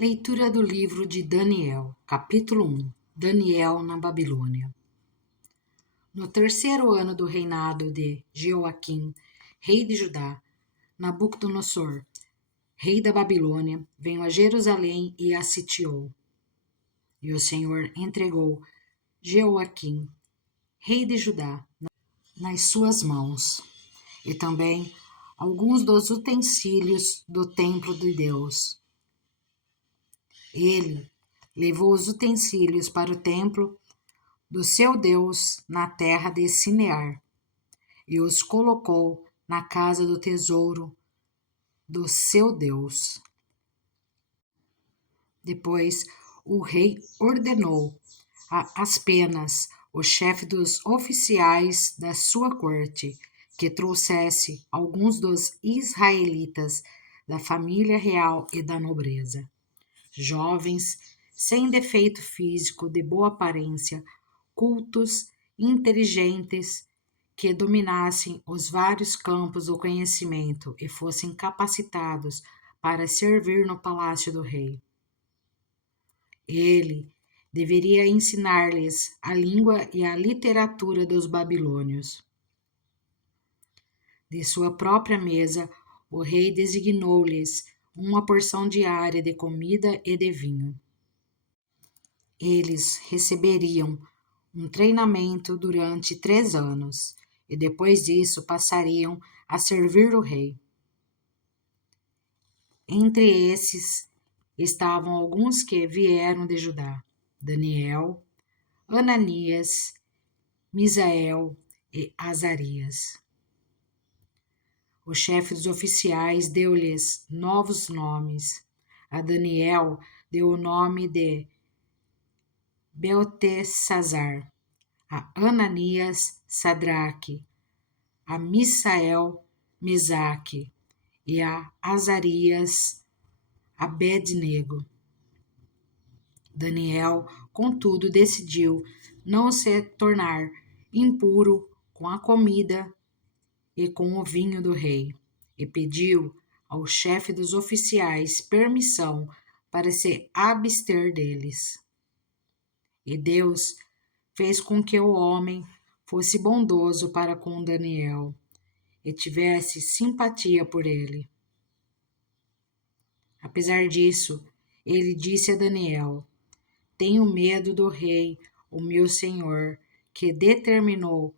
Leitura do livro de Daniel, capítulo 1. Daniel na Babilônia. No terceiro ano do reinado de Jeoaquim, rei de Judá, Nabucodonosor, rei da Babilônia, veio a Jerusalém e a sitiou. E o Senhor entregou Jeoaquim, rei de Judá, nas suas mãos, e também alguns dos utensílios do templo de Deus. Ele levou os utensílios para o templo do seu Deus na terra de Sinear e os colocou na casa do tesouro do seu Deus. Depois o rei ordenou a Aspenas, o chefe dos oficiais da sua corte, que trouxesse alguns dos israelitas da família real e da nobreza, jovens, sem defeito físico, de boa aparência, cultos, inteligentes, que dominassem os vários campos do conhecimento e fossem capacitados para servir no palácio do rei. Ele deveria ensinar-lhes a língua e a literatura dos babilônios. De sua própria mesa, o rei designou-lhes uma porção diária de comida e de vinho. Eles receberiam um treinamento durante 3 anos e depois disso passariam a servir o rei. Entre esses estavam alguns que vieram de Judá: Daniel, Ananias, Misael e Azarias. O chefe dos oficiais deu-lhes novos nomes. A Daniel deu o nome de Beltesazar, a Ananias, Sadraque, a Misael, Mesaque, e a Azarias, Abednego. Daniel, contudo, decidiu não se tornar impuro com a comida e com o vinho do rei, e pediu ao chefe dos oficiais permissão para se abster deles. E Deus fez com que o homem fosse bondoso para com Daniel e tivesse simpatia por ele. Apesar disso, ele disse a Daniel: Tenho medo do rei, o meu senhor, que determinou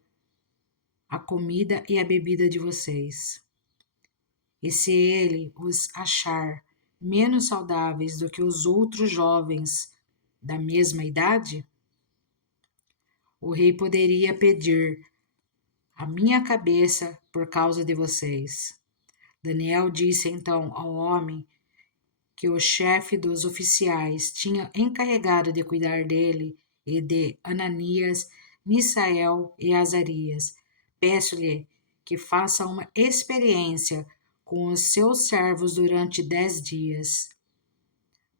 a comida e a bebida de vocês. E se ele os achar menos saudáveis do que os outros jovens da mesma idade, o rei poderia pedir a minha cabeça por causa de vocês. Daniel disse então ao homem que o chefe dos oficiais tinha encarregado de cuidar dele e de Ananias, Misael e Azarias: Peço-lhe que faça uma experiência com os seus servos durante 10 dias.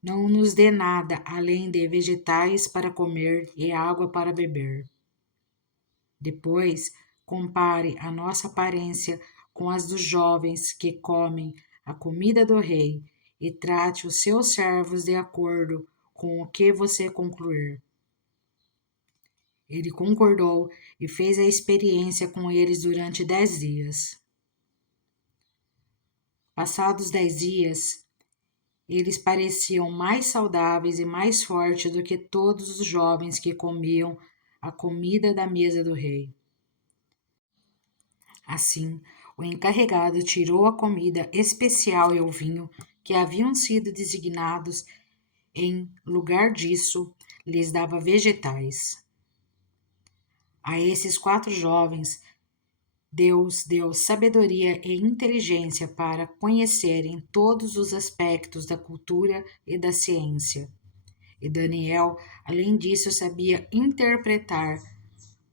Não nos dê nada além de vegetais para comer e água para beber. Depois, compare a nossa aparência com as dos jovens que comem a comida do rei e trate os seus servos de acordo com o que você concluir. Ele concordou e fez a experiência com eles durante 10 dias. Passados 10 dias, eles pareciam mais saudáveis e mais fortes do que todos os jovens que comiam a comida da mesa do rei. Assim, o encarregado tirou a comida especial e o vinho que haviam sido designados. Em lugar disso, lhes dava vegetais. A esses 4 jovens, Deus deu sabedoria e inteligência para conhecerem todos os aspectos da cultura e da ciência. E Daniel, além disso, sabia interpretar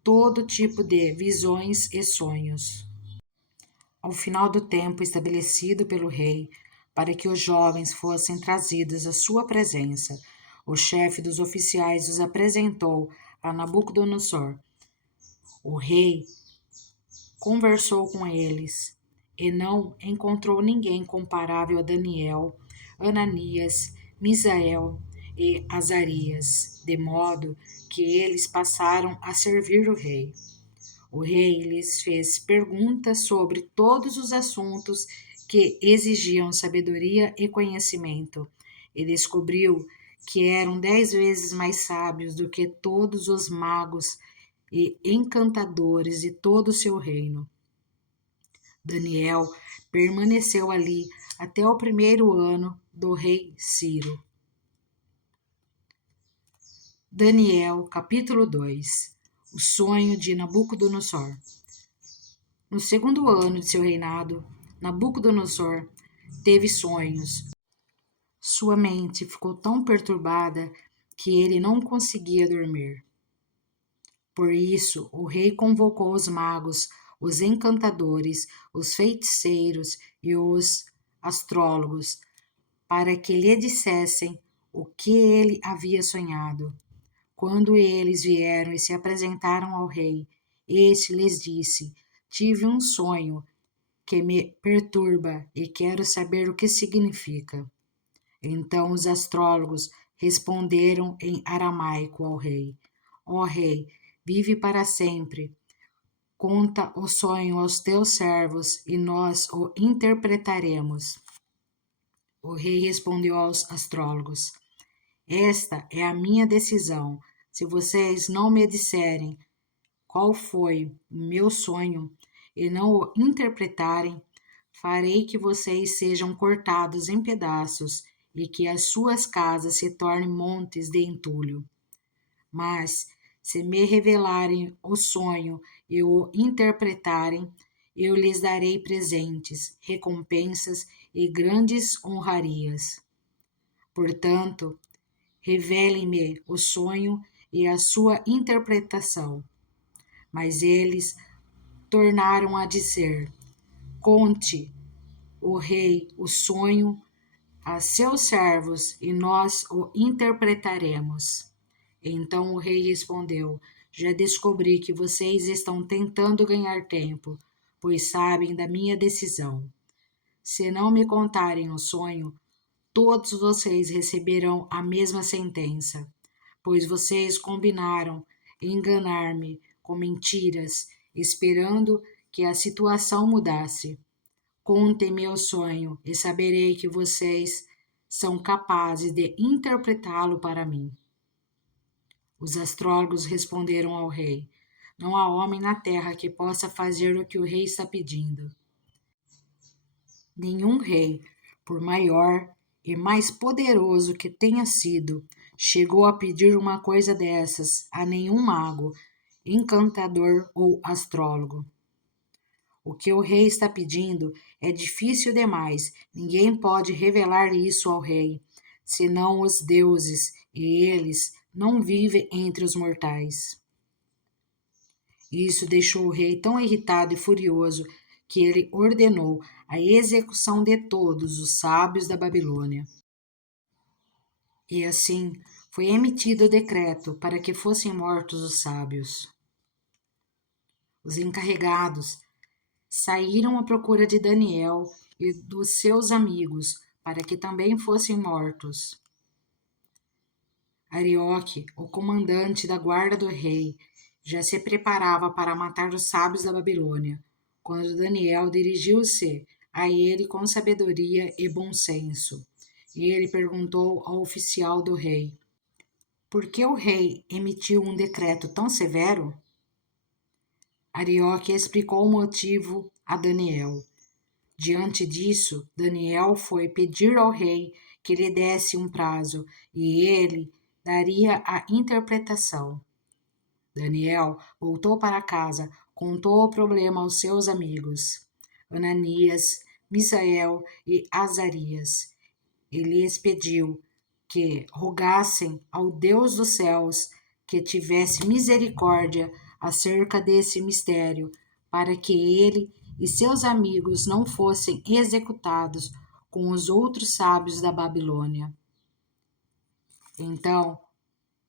todo tipo de visões e sonhos. Ao final do tempo estabelecido pelo rei, para que os jovens fossem trazidos à sua presença, o chefe dos oficiais os apresentou a Nabucodonosor. O rei conversou com eles e não encontrou ninguém comparável a Daniel, Ananias, Misael e Azarias, de modo que eles passaram a servir o rei. O rei lhes fez perguntas sobre todos os assuntos que exigiam sabedoria e conhecimento, e descobriu que eram 10 vezes mais sábios do que todos os magos e encantadores de todo o seu reino. Daniel permaneceu ali até o primeiro ano do rei Ciro. Daniel, capítulo 2. O sonho de Nabucodonosor. No segundo ano de seu reinado, Nabucodonosor teve sonhos. Sua mente ficou tão perturbada que ele não conseguia dormir. Por isso, o rei convocou os magos, os encantadores, os feiticeiros e os astrólogos para que lhe dissessem o que ele havia sonhado. Quando eles vieram e se apresentaram ao rei, este lhes disse: Tive um sonho que me perturba e quero saber o que significa. Então os astrólogos responderam em aramaico ao rei: Ó rei, vive para sempre. Conta o sonho aos teus servos e nós o interpretaremos. O rei respondeu aos astrólogos: Esta é a minha decisão. Se vocês não me disserem qual foi o meu sonho e não o interpretarem, farei que vocês sejam cortados em pedaços e que as suas casas se tornem montes de entulho. Mas, se me revelarem o sonho e o interpretarem, eu lhes darei presentes, recompensas e grandes honrarias. Portanto, revelem-me o sonho e a sua interpretação. Mas eles tornaram a dizer: Conte, o rei, o sonho a seus servos e nós o interpretaremos. Então o rei respondeu: Já descobri que vocês estão tentando ganhar tempo, pois sabem da minha decisão. Se não me contarem o sonho, todos vocês receberão a mesma sentença, pois vocês combinaram enganar-me com mentiras, esperando que a situação mudasse. Contem-me o sonho e saberei que vocês são capazes de interpretá-lo para mim. Os astrólogos responderam ao rei: Não há homem na terra que possa fazer o que o rei está pedindo. Nenhum rei, por maior e mais poderoso que tenha sido, chegou a pedir uma coisa dessas a nenhum mago, encantador ou astrólogo. O que o rei está pedindo é difícil demais. Ninguém pode revelar isso ao rei, senão os deuses, e eles não vivem entre os mortais. Isso deixou o rei tão irritado e furioso que ele ordenou a execução de todos os sábios da Babilônia. E assim foi emitido o decreto para que fossem mortos os sábios. Os encarregados saíram à procura de Daniel e dos seus amigos, para que também fossem mortos. Arioque, o comandante da guarda do rei, já se preparava para matar os sábios da Babilônia, quando Daniel dirigiu-se a ele com sabedoria e bom senso. E ele perguntou ao oficial do rei: Por que o rei emitiu um decreto tão severo? Arioque explicou o motivo a Daniel. Diante disso, Daniel foi pedir ao rei que lhe desse um prazo e ele daria a interpretação. Daniel voltou para casa, contou o problema aos seus amigos, Ananias, Misael e Azarias. Ele lhes pediu que rogassem ao Deus dos céus que tivesse misericórdia acerca desse mistério, para que ele e seus amigos não fossem executados com os outros sábios da Babilônia. Então,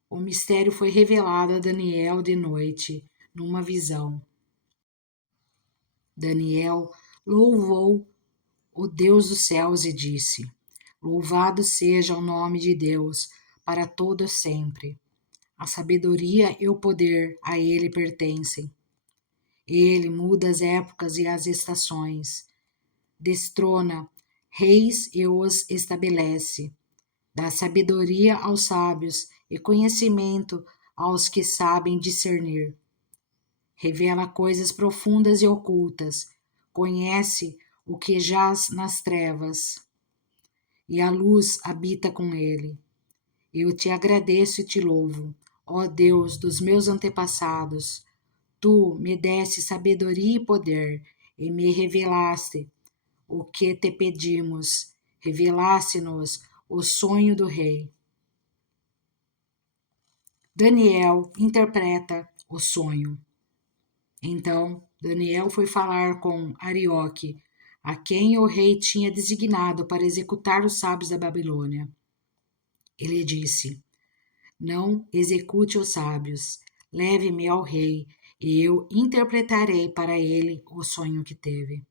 o mistério foi revelado a Daniel de noite, numa visão. Daniel louvou o Deus dos céus e disse: Louvado seja o nome de Deus para todo sempre. A sabedoria e o poder a ele pertencem. Ele muda as épocas e as estações. Destrona reis e os estabelece. Dá sabedoria aos sábios e conhecimento aos que sabem discernir. Revela coisas profundas e ocultas. Conhece o que jaz nas trevas. E a luz habita com ele. Eu te agradeço e te louvo, ó Deus dos meus antepassados. Tu me deste sabedoria e poder, e me revelaste o que te pedimos. Revelaste-nos o sonho do rei. Daniel interpreta o sonho. Então, Daniel foi falar com Arioque, a quem o rei tinha designado para executar os sábios da Babilônia. Ele disse: Não execute os sábios, leve-me ao rei, e eu interpretarei para ele o sonho que teve.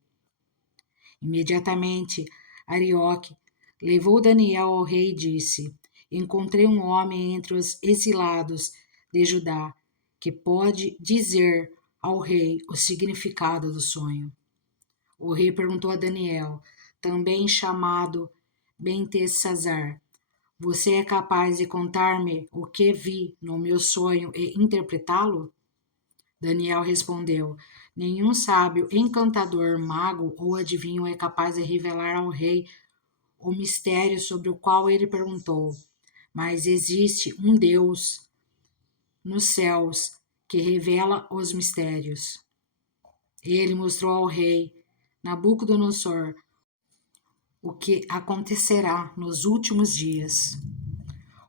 Imediatamente, Arioque levou Daniel ao rei e disse: Encontrei um homem entre os exilados de Judá que pode dizer ao rei o significado do sonho. O rei perguntou a Daniel, também chamado Beltesazar: Você é capaz de contar-me o que vi no meu sonho e interpretá-lo? Daniel respondeu: Nenhum sábio, encantador, mago ou adivinho é capaz de revelar ao rei o mistério sobre o qual ele perguntou. Mas existe um Deus nos céus que revela os mistérios. Ele mostrou ao rei Nabucodonosor o que acontecerá nos últimos dias.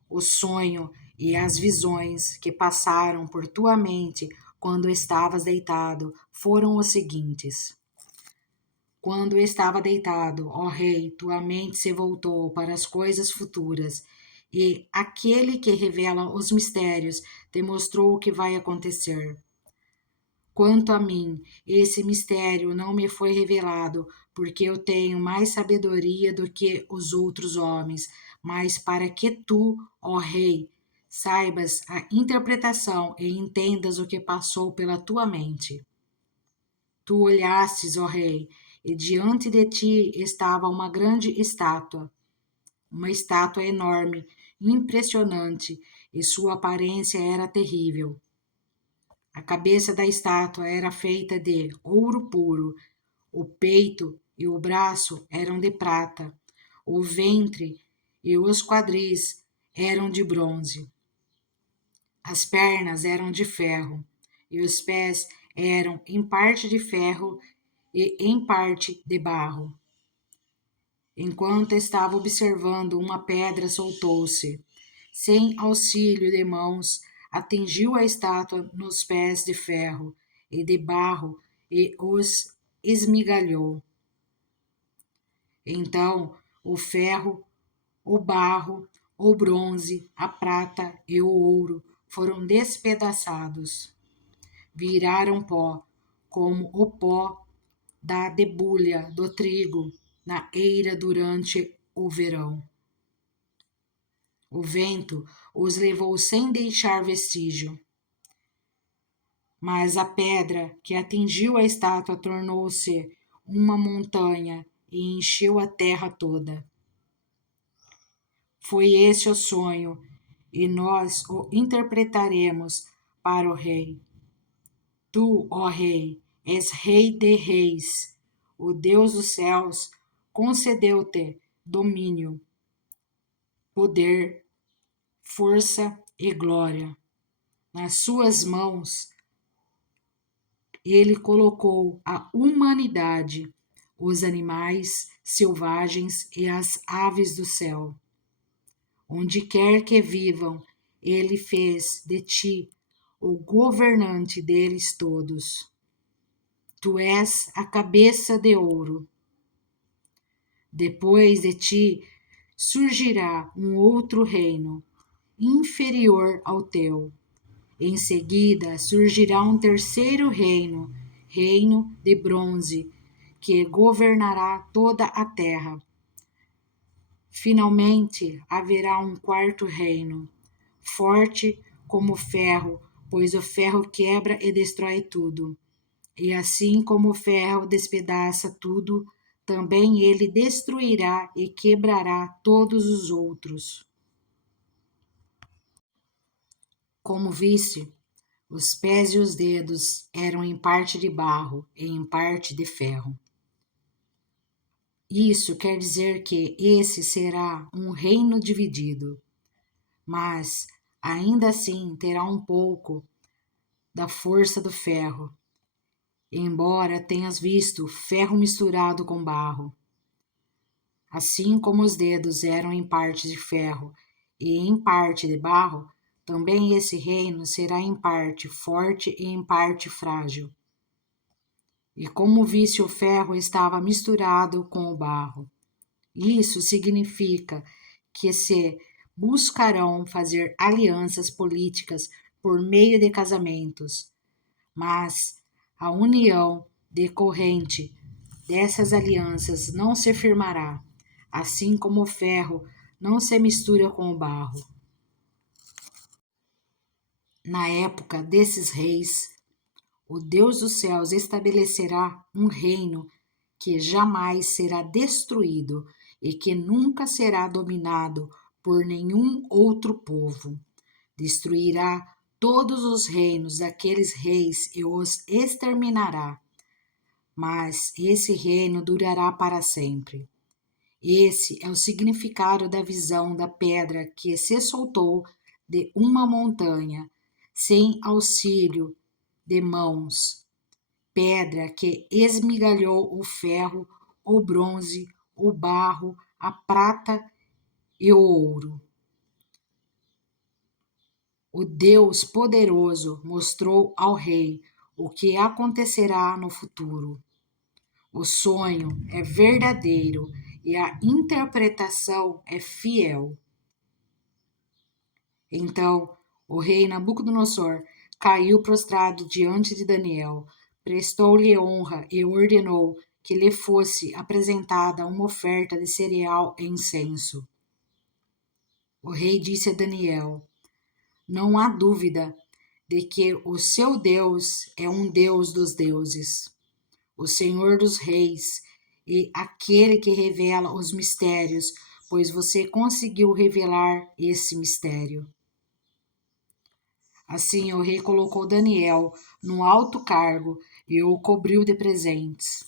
O sonho e as visões que passaram por tua mente quando estavas deitado foram os seguintes. Quando estava deitado, ó rei, tua mente se voltou para as coisas futuras, e aquele que revela os mistérios te mostrou o que vai acontecer. Quanto a mim, esse mistério não me foi revelado, porque eu tenho mais sabedoria do que os outros homens, mas para que tu, ó rei, saibas a interpretação e entendas o que passou pela tua mente. Tu olhastes, ó rei, e diante de ti estava uma grande estátua, uma estátua enorme, impressionante, e sua aparência era terrível. A cabeça da estátua era feita de ouro puro, o peito e o braço eram de prata, o ventre e os quadris eram de bronze. As pernas eram de ferro, e os pés eram em parte de ferro e em parte de barro. Enquanto estava observando, uma pedra soltou-se. Sem auxílio de mãos, atingiu a estátua nos pés de ferro e de barro e os esmigalhou. Então, o ferro, o barro, o bronze, a prata e o ouro foram despedaçados. Viraram pó, como o pó da debulha do trigo na eira durante o verão. O vento os levou sem deixar vestígio. Mas a pedra que atingiu a estátua tornou-se uma montanha e encheu a terra toda. Foi esse o sonho, e nós o interpretaremos para o rei. Tu, ó rei, és rei de reis. O Deus dos céus concedeu-te domínio, poder, força e glória. Nas suas mãos, ele colocou a humanidade, os animais selvagens e as aves do céu. Onde quer que vivam, ele fez de ti o governante deles todos. Tu és a cabeça de ouro. Depois de ti surgirá um outro reino, inferior ao teu. Em seguida surgirá um terceiro reino, reino de bronze, que governará toda a terra. Finalmente haverá um quarto reino, forte como o ferro, pois o ferro quebra e destrói tudo. E assim como o ferro despedaça tudo, também ele destruirá e quebrará todos os outros. Como viste, os pés e os dedos eram em parte de barro e em parte de ferro. Isso quer dizer que esse será um reino dividido, mas ainda assim terá um pouco da força do ferro, embora tenhas visto ferro misturado com barro. Assim como os dedos eram em parte de ferro e em parte de barro, também esse reino será em parte forte e em parte frágil. E como viste, o ferro estava misturado com o barro. Isso significa que se buscarão fazer alianças políticas por meio de casamentos, mas a união decorrente dessas alianças não se firmará, assim como o ferro não se mistura com o barro. Na época desses reis, o Deus dos céus estabelecerá um reino que jamais será destruído e que nunca será dominado por nenhum outro povo. Destruirá todos os reinos daqueles reis e os exterminará, mas esse reino durará para sempre. Esse é o significado da visão da pedra que se soltou de uma montanha, sem auxílio de mãos, pedra que esmigalhou o ferro, o bronze, o barro, a prata e o ouro. O Deus poderoso mostrou ao rei o que acontecerá no futuro. O sonho é verdadeiro e a interpretação é fiel. Então o rei Nabucodonosor caiu prostrado diante de Daniel, prestou-lhe honra e ordenou que lhe fosse apresentada uma oferta de cereal e incenso. O rei disse a Daniel: Não há dúvida de que o seu Deus é um Deus dos deuses, o Senhor dos reis e aquele que revela os mistérios, pois você conseguiu revelar esse mistério. Assim o rei colocou Daniel num alto cargo e o cobriu de presentes.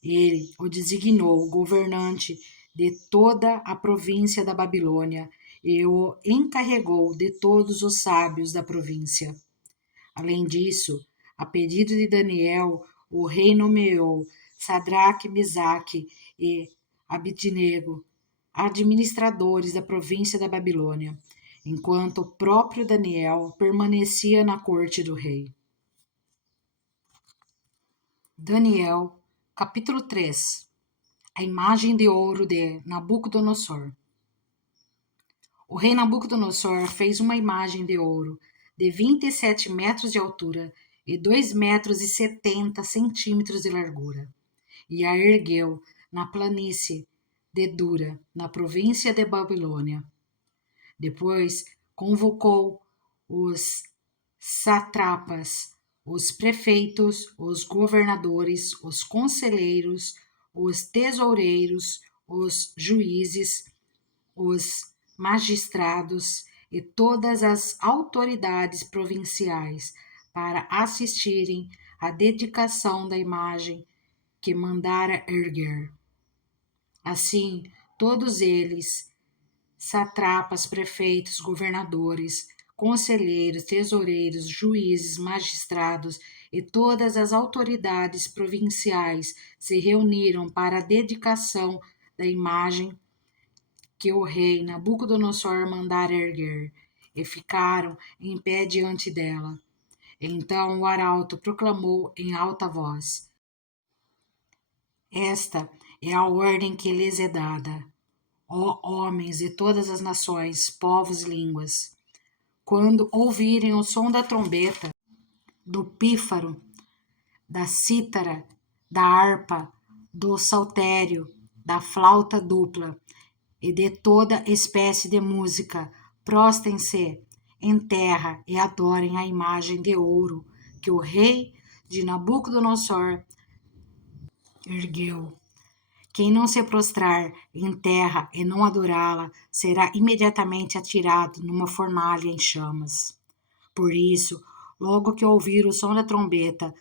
Ele o designou governante de toda a província da Babilônia e o encarregou de todos os sábios da província. Além disso, a pedido de Daniel, o rei nomeou Sadraque, Mesaque e Abidnego administradores da província da Babilônia, enquanto o próprio Daniel permanecia na corte do rei. Daniel, capítulo 3. A imagem de ouro de Nabucodonosor. O rei Nabucodonosor fez uma imagem de ouro de 27 metros de altura e 2 metros e 70 centímetros de largura, e a ergueu na planície de Dura, na província de Babilônia. Depois convocou os satrapas, os prefeitos, os governadores, os conselheiros, os tesoureiros, os juízes, os magistrados e todas as autoridades provinciais para assistirem à dedicação da imagem que mandara erguer. Assim, todos eles, satrapas, prefeitos, governadores, conselheiros, tesoureiros, juízes, magistrados e todas as autoridades provinciais se reuniram para a dedicação da imagem que o rei Nabucodonosor mandara erguer, e ficaram em pé diante dela. Então o arauto proclamou em alta voz: Esta é a ordem que lhes é dada, ó homens de todas as nações, povos e línguas. Quando ouvirem o som da trombeta, do pífaro, da cítara, da harpa, do saltério, da flauta dupla e de toda espécie de música, prostrem-se em terra e adorem a imagem de ouro que o rei de Nabucodonosor ergueu. Quem não se prostrar em terra e não adorá-la será imediatamente atirado numa fornalha em chamas. Por isso, logo que ouvir o som da trombeta,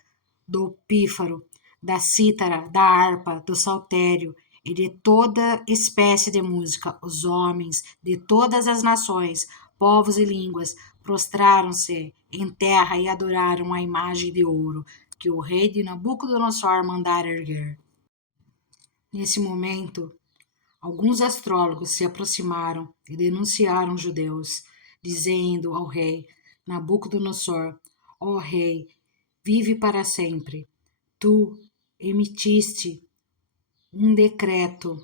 do pífaro, da cítara, da harpa, do saltério e de toda espécie de música, os homens de todas as nações, povos e línguas prostraram-se em terra e adoraram a imagem de ouro que o rei de Nabucodonosor mandara erguer. Nesse momento, alguns astrólogos se aproximaram e denunciaram os judeus, dizendo ao rei Nabucodonosor: ó rei, vive para sempre. Tu emitiste um decreto,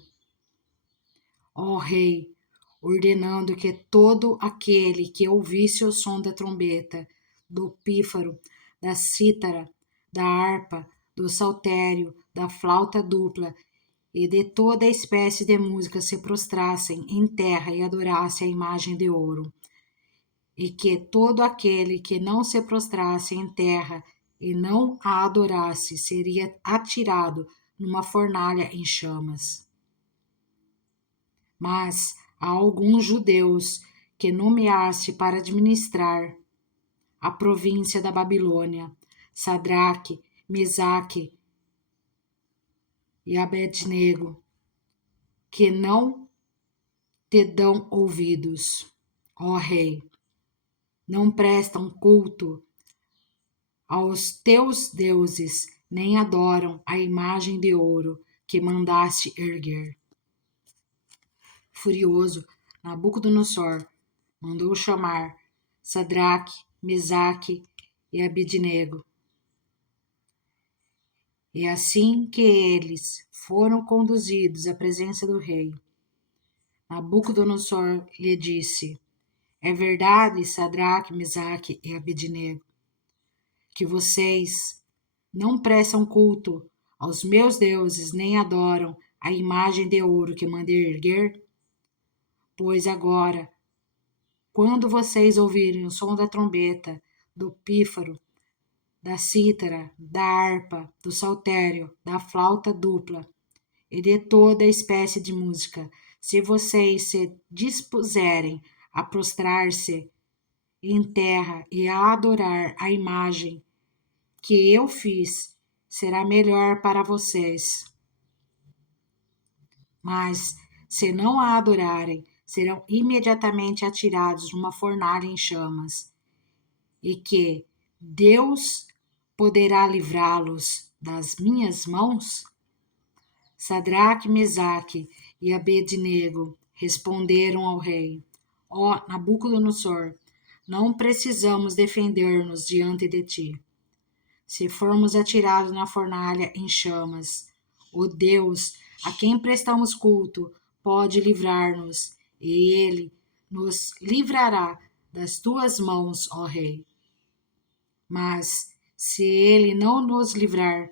ó rei, ordenando que todo aquele que ouvisse o som da trombeta, do pífaro, da cítara, da harpa, do saltério, da flauta dupla e de toda espécie de música se prostrassem em terra e adorassem a imagem de ouro, e que todo aquele que não se prostrasse em terra e não a adorasse seria atirado numa fornalha em chamas. Mas há alguns judeus que nomeaste para administrar a província da Babilônia, Sadraque, Mesaque e Abednego, que não te dão ouvidos, ó rei, não prestam culto aos teus deuses, nem adoram a imagem de ouro que mandaste erguer. Furioso, Nabucodonosor mandou chamar Sadraque, Mesaque e Abednego. E assim que eles foram conduzidos à presença do rei, Nabucodonosor lhe disse: é verdade, Sadraque, Mesaque e Abednego, que vocês não prestam culto aos meus deuses, nem adoram a imagem de ouro que mandei erguer? Pois agora, quando vocês ouvirem o som da trombeta, do pífaro, da cítara, da harpa, do saltério, da flauta dupla e de toda espécie de música, se vocês se dispuserem a prostrar-se em terra e a adorar a imagem que eu fiz, será melhor para vocês. Mas, se não a adorarem, serão imediatamente atirados numa fornalha em chamas, e que Deus poderá livrá-los das minhas mãos? Sadraque, Mesaque e Abednego responderam ao rei: ó Nabucodonosor, não precisamos defender-nos diante de ti. Se formos atirados na fornalha em chamas, o Deus a quem prestamos culto pode livrar-nos, e ele nos livrará das tuas mãos, ó rei. Mas se ele não nos livrar,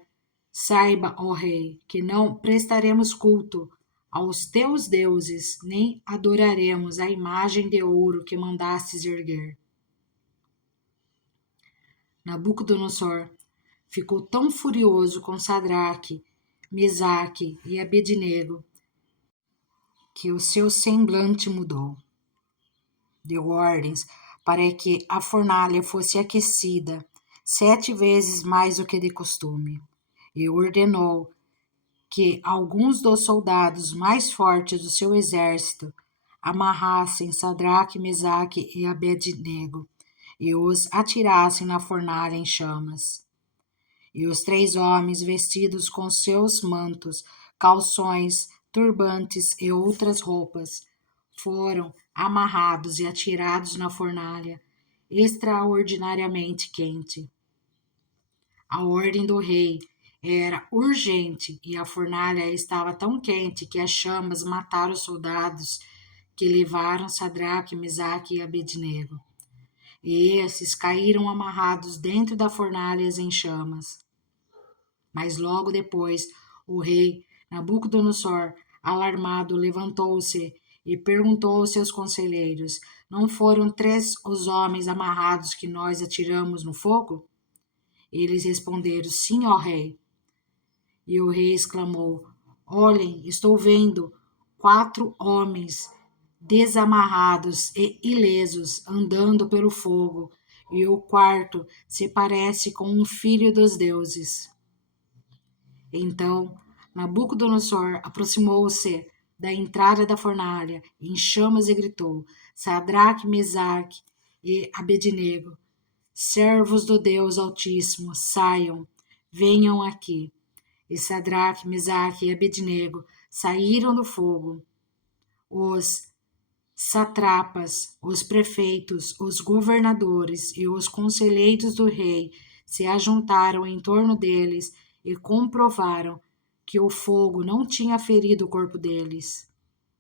saiba, ó rei, que não prestaremos culto aos teus deuses, nem adoraremos a imagem de ouro que mandastes erguer. Nabucodonosor ficou tão furioso com Sadraque, Mesaque e Abednego que o seu semblante mudou. Deu ordens para que a fornalha fosse aquecida 7 vezes mais do que de costume, e ordenou que alguns dos soldados mais fortes do seu exército amarrassem Sadraque, Mesaque e Abednego e os atirassem na fornalha em chamas. E os 3 homens, vestidos com seus mantos, calções, turbantes e outras roupas, foram amarrados e atirados na fornalha, extraordinariamente quente. A ordem do rei era urgente e a fornalha estava tão quente que as chamas mataram os soldados que levaram Sadraque, Mesaque e Abednego. E esses caíram amarrados dentro da fornalha em chamas. Mas logo depois, o rei Nabucodonosor, alarmado, levantou-se e perguntou aos seus conselheiros: Não foram 3 os homens amarrados que nós atiramos no fogo? Eles responderam: Sim, ó rei. E o rei exclamou: Olhem, estou vendo 4 homens desamarrados e ilesos andando pelo fogo, e o quarto se parece com um filho dos deuses. Então Nabucodonosor aproximou-se da entrada da fornalha em chamas e gritou: Sadraque, Mesaque e Abednego, servos do Deus Altíssimo, saiam, venham aqui. E Sadraque, Mesaque e Abednego saíram do fogo. Os satrapas, os prefeitos, os governadores e os conselheiros do rei se ajuntaram em torno deles e comprovaram que o fogo não tinha ferido o corpo deles.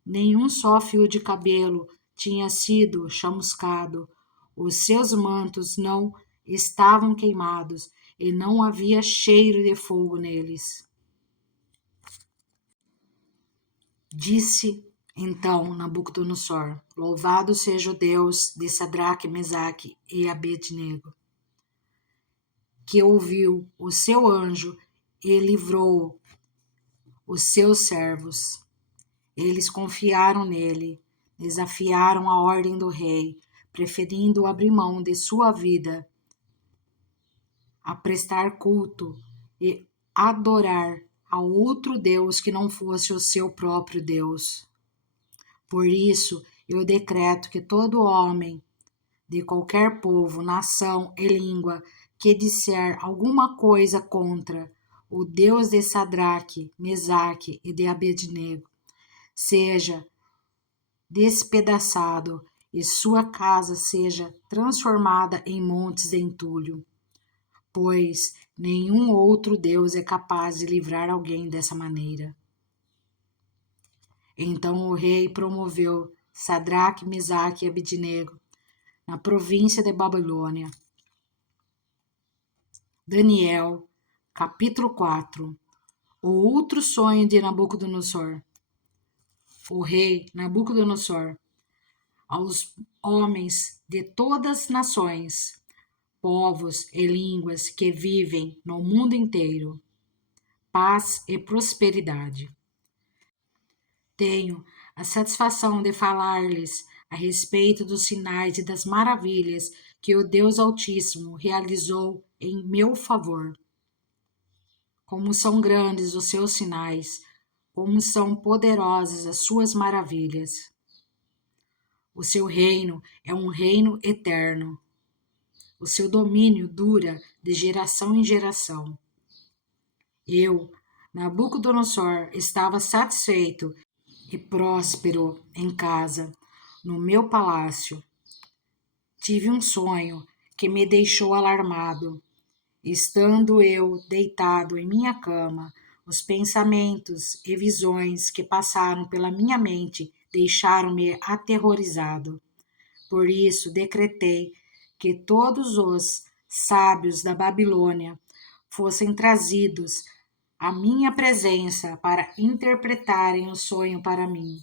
Nenhum só fio de cabelo tinha sido chamuscado. Os seus mantos não estavam queimados e não havia cheiro de fogo neles. Disse então Nabucodonosor: Louvado seja o Deus de Sadraque, Mesaque e Abednego, que ouviu o seu anjo e livrou os seus servos. Eles confiaram nele, desafiaram a ordem do rei, preferindo abrir mão de sua vida a prestar culto e adorar a outro Deus que não fosse o seu próprio Deus. Por isso, eu decreto que todo homem de qualquer povo, nação e língua que disser alguma coisa contra o Deus de Sadraque, Mesaque e de Abednego, seja despedaçado e sua casa seja transformada em montes de entulho, pois nenhum outro Deus é capaz de livrar alguém dessa maneira. Então o rei promoveu Sadraque, Mesaque e Abednego na província de Babilônia. Daniel, capítulo 4. O outro sonho de Nabucodonosor. O rei Nabucodonosor, aos homens de todas as nações, povos e línguas que vivem no mundo inteiro, paz e prosperidade. Tenho a satisfação de falar-lhes a respeito dos sinais e das maravilhas que o Deus Altíssimo realizou em meu favor. Como são grandes os seus sinais, como são poderosas as suas maravilhas. O seu reino é um reino eterno. O seu domínio dura de geração em geração. Eu, Nabucodonosor, estava satisfeito e próspero em casa, no meu palácio. Tive um sonho que me deixou alarmado. Estando eu deitado em minha cama, os pensamentos e visões que passaram pela minha mente deixaram-me aterrorizado. Por isso decretei que todos os sábios da Babilônia fossem trazidos à minha presença para interpretarem o sonho para mim.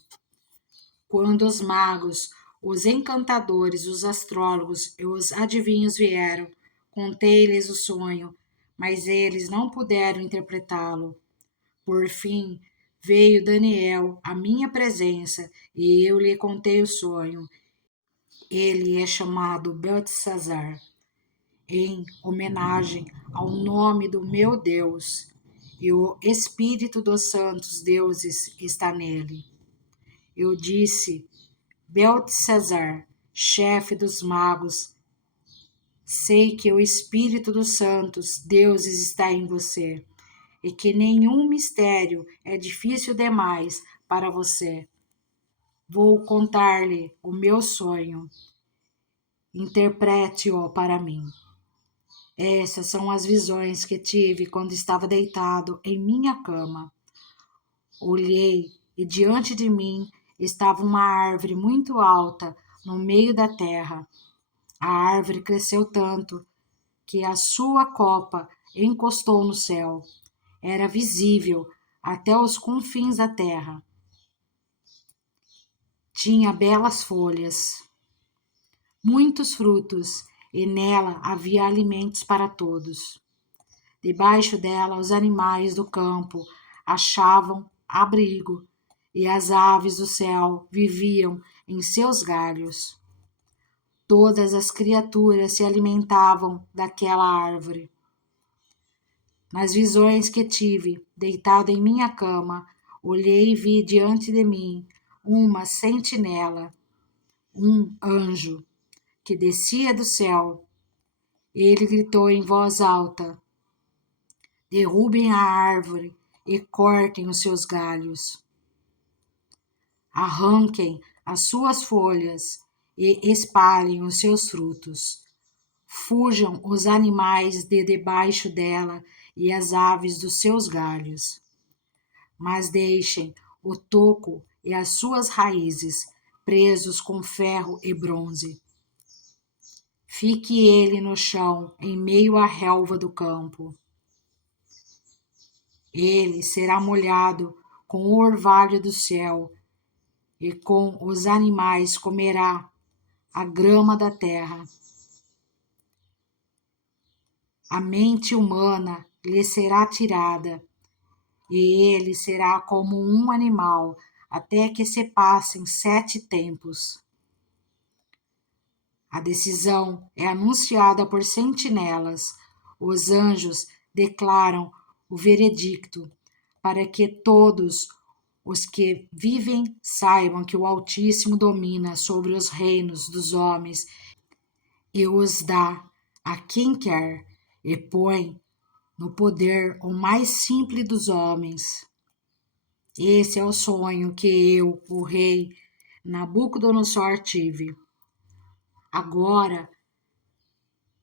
Quando os magos, os encantadores, os astrólogos e os adivinhos vieram, contei-lhes o sonho, mas eles não puderam interpretá-lo. Por fim, veio Daniel à minha presença e eu lhe contei o sonho. Ele é chamado Beltesazar, em homenagem ao nome do meu Deus, e o Espírito dos santos deuses está nele. Eu disse: Beltesazar, chefe dos magos, sei que o Espírito dos santos deuses está em você, e que nenhum mistério é difícil demais para você. Vou contar-lhe o meu sonho. Interprete-o para mim. Essas são as visões que tive quando estava deitado em minha cama. Olhei e diante de mim estava uma árvore muito alta no meio da terra. A árvore cresceu tanto que a sua copa encostou no céu. Era visível até os confins da terra. Tinha belas folhas, muitos frutos, e nela havia alimentos para todos. Debaixo dela, os animais do campo achavam abrigo, e as aves do céu viviam em seus galhos. Todas as criaturas se alimentavam daquela árvore. Nas visões que tive, deitado em minha cama, olhei e vi diante de mim uma sentinela, um anjo, que descia do céu. Ele gritou em voz alta: derrubem a árvore e cortem os seus galhos. Arranquem as suas folhas e espalhem os seus frutos. Fujam os animais de debaixo dela e as aves dos seus galhos. Mas deixem o toco e as suas raízes presos com ferro e bronze. Fique ele no chão, em meio à relva do campo. Ele será molhado com o orvalho do céu, e com os animais comerá a grama da terra. A mente humana lhe será tirada, e ele será como um animal, até que se passem 7 tempos. A decisão é anunciada por sentinelas. Os anjos declaram o veredicto, para que todos os que vivem saibam que o Altíssimo domina sobre os reinos dos homens e os dá a quem quer, e põe no poder o mais simples dos homens. Esse é o sonho que eu, o rei Nabucodonosor, tive. Agora,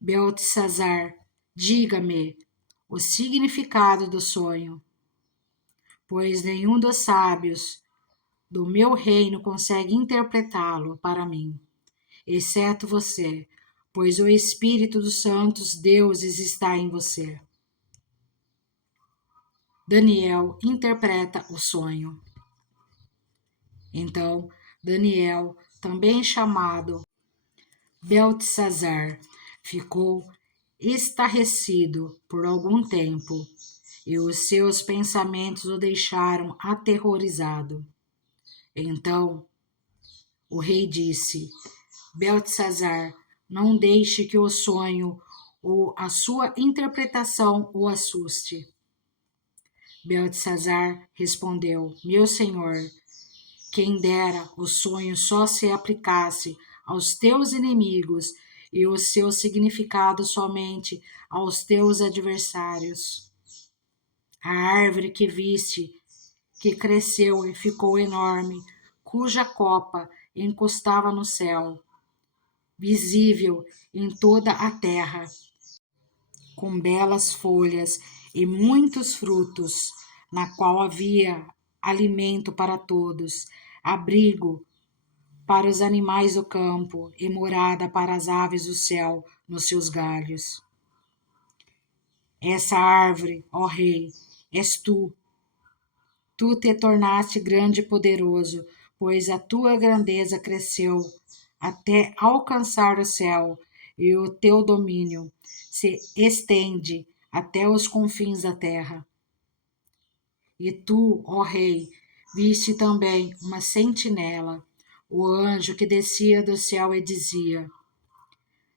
Beltesazar, diga-me o significado do sonho, pois nenhum dos sábios do meu reino consegue interpretá-lo para mim, exceto você, pois o Espírito dos Santos Deuses está em você. Daniel interpreta o sonho. Então, Daniel, também chamado Beltesazar, ficou estarrecido por algum tempo, e os seus pensamentos o deixaram aterrorizado. Então, o rei disse: Beltesazar, não deixe que o sonho ou a sua interpretação o assuste. Beltesazar respondeu: meu senhor, quem dera o sonho só se aplicasse aos teus inimigos e o seu significado somente aos teus adversários. A árvore que viste, que cresceu e ficou enorme, cuja copa encostava no céu, visível em toda a terra, com belas folhas e muitos frutos, na qual havia alimento para todos, abrigo para os animais do campo e morada para as aves do céu nos seus galhos. Essa árvore, ó rei, és tu. Tu te tornaste grande e poderoso, pois a tua grandeza cresceu até alcançar o céu, e o teu domínio se estende até os confins da terra. E tu, ó rei, viste também uma sentinela, o anjo que descia do céu e dizia: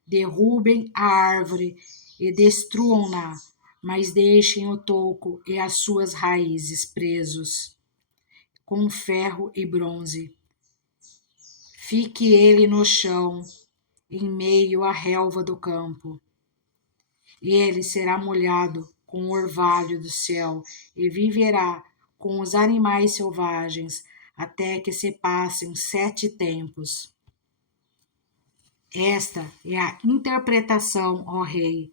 derrubem a árvore e destruam-na, mas deixem o toco e as suas raízes presos com ferro e bronze. Fique ele no chão, em meio à relva do campo. Ele será molhado com o orvalho do céu e viverá com os animais selvagens até que se passem 7 tempos. Esta é a interpretação, ó rei,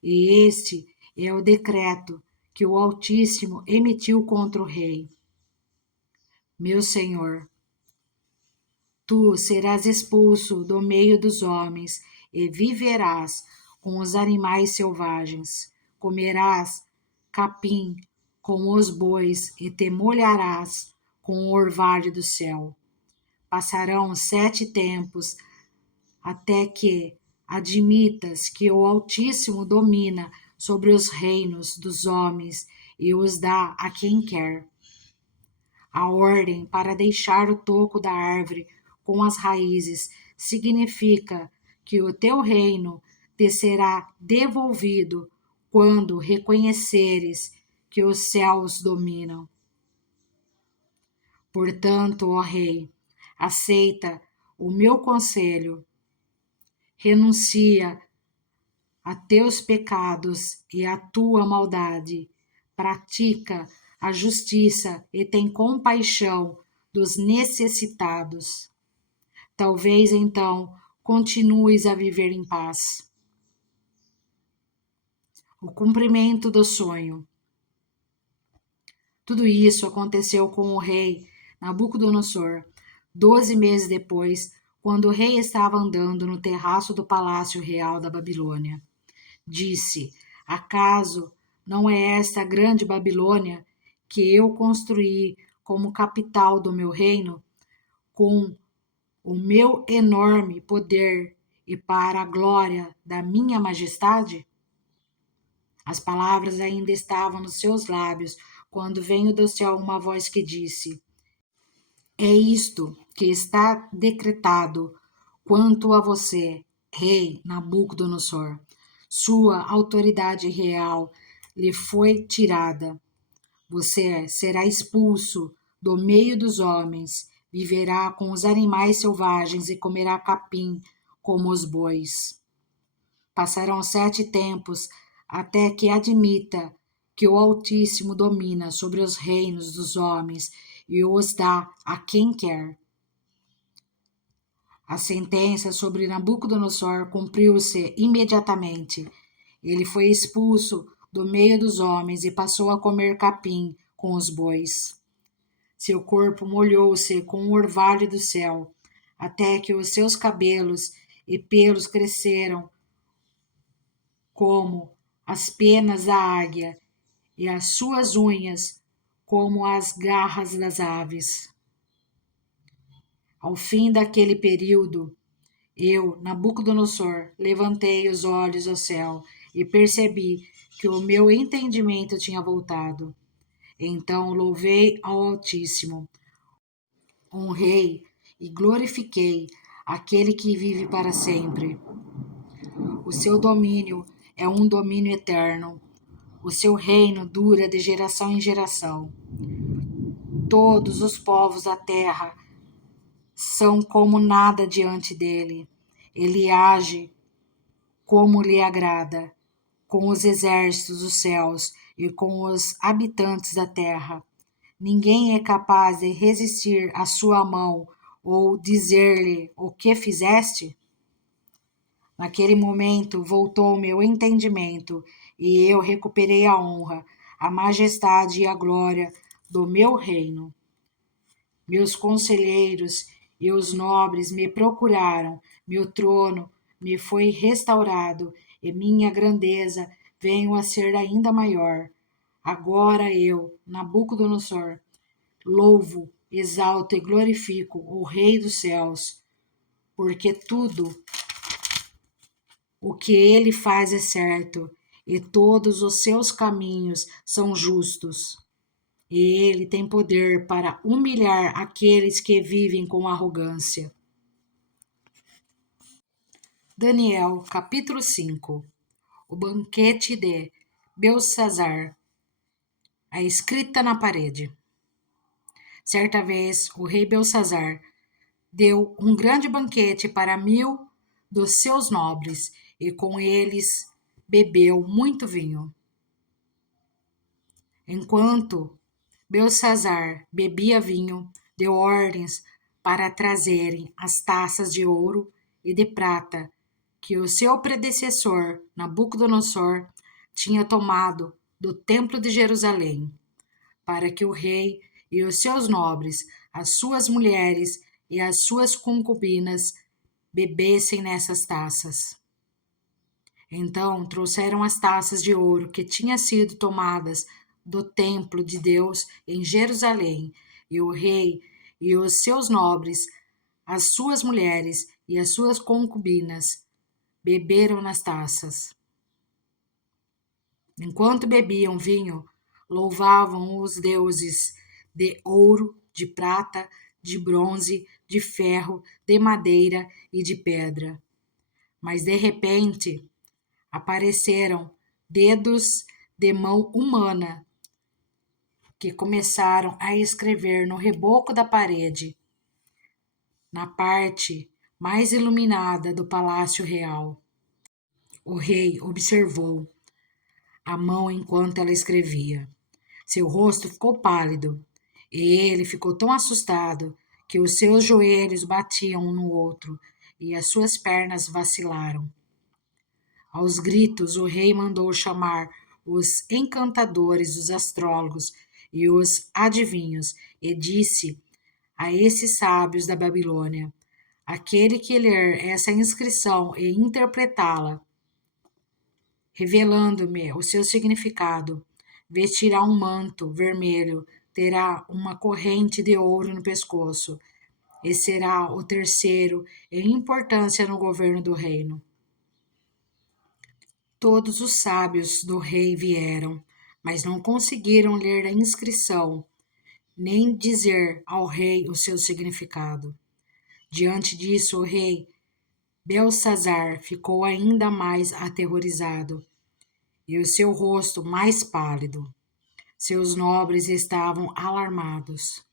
e este é o decreto que o Altíssimo emitiu contra o rei. Meu senhor, tu serás expulso do meio dos homens e viverás com os animais selvagens. Comerás capim com os bois e te molharás com o orvalho do céu. Passarão 7 tempos até que admitas que o Altíssimo domina sobre os reinos dos homens e os dá a quem quer. A ordem para deixar o toco da árvore com as raízes significa que o teu reino te será devolvido quando reconheceres que os céus dominam. Portanto, ó Rei, aceita o meu conselho, renuncia a teus pecados e a tua maldade, pratica a justiça e tem compaixão dos necessitados. Talvez então continues a viver em paz. O cumprimento do sonho. Tudo isso aconteceu com o rei Nabucodonosor, 12 meses depois, quando o rei estava andando no terraço do palácio real da Babilônia. Disse: acaso não é esta a grande Babilônia que eu construí como capital do meu reino, com o meu enorme poder e para a glória da minha majestade? As palavras ainda estavam nos seus lábios, quando veio do céu uma voz que disse: é isto que está decretado quanto a você, rei Nabucodonosor. Sua autoridade real lhe foi tirada. Você será expulso do meio dos homens, viverá com os animais selvagens e comerá capim como os bois. Passarão 7 tempos até que admita que o Altíssimo domina sobre os reinos dos homens e os dá a quem quer. A sentença sobre Nabucodonosor cumpriu-se imediatamente. Ele foi expulso do meio dos homens e passou a comer capim com os bois. Seu corpo molhou-se com o orvalho do céu, até que os seus cabelos e pelos cresceram como as penas da águia e as suas unhas como as garras das aves. Ao fim daquele período, eu, Nabucodonosor, levantei os olhos ao céu e percebi que o meu entendimento tinha voltado. Então louvei ao Altíssimo, honrei e glorifiquei aquele que vive para sempre. O seu domínio é um domínio eterno. O seu reino dura de geração em geração. Todos os povos da terra são como nada diante dele. Ele age como lhe agrada, com os exércitos dos céus e com os habitantes da terra. Ninguém é capaz de resistir à sua mão ou dizer-lhe o que fizeste? Naquele momento voltou o meu entendimento e eu recuperei a honra, a majestade e a glória do meu reino. Meus conselheiros e os nobres me procuraram, meu trono me foi restaurado e minha grandeza veio a ser ainda maior. Agora eu, Nabucodonosor, louvo, exalto e glorifico o Rei dos céus, porque tudo o que ele faz é certo e todos os seus caminhos são justos. E ele tem poder para humilhar aqueles que vivem com arrogância. Daniel, capítulo 5. O banquete de Beltsazar. A escrita na parede. Certa vez, o rei Beltsazar deu um grande banquete para 1000 dos seus nobres e com eles bebeu muito vinho. Enquanto Beltsazar bebia vinho, deu ordens para trazerem as taças de ouro e de prata que o seu predecessor, Nabucodonosor, tinha tomado do templo de Jerusalém, para que o rei e os seus nobres, as suas mulheres e as suas concubinas bebessem nessas taças. Então trouxeram as taças de ouro que tinham sido tomadas do templo de Deus em Jerusalém, e o rei e os seus nobres as suas mulheres e as suas concubinas beberam nas taças. Enquanto bebiam vinho, louvavam os deuses de ouro, de prata, de bronze, de ferro, de madeira e de pedra. Mas de repente apareceram dedos de mão humana que começaram a escrever no reboco da parede, na parte mais iluminada do palácio real. O rei observou a mão enquanto ela escrevia. Seu rosto ficou pálido e ele ficou tão assustado que os seus joelhos batiam um no outro e as suas pernas vacilaram. Aos gritos, o rei mandou chamar os encantadores, os astrólogos e os adivinhos e disse a esses sábios da Babilônia: aquele que ler essa inscrição e interpretá-la, revelando-me o seu significado, vestirá um manto vermelho, terá uma corrente de ouro no pescoço e será o terceiro em importância no governo do reino. Todos os sábios do rei vieram, mas não conseguiram ler a inscrição, nem dizer ao rei o seu significado. Diante disso, o rei Belsazar ficou ainda mais aterrorizado e o seu rosto mais pálido. Seus nobres estavam alarmados.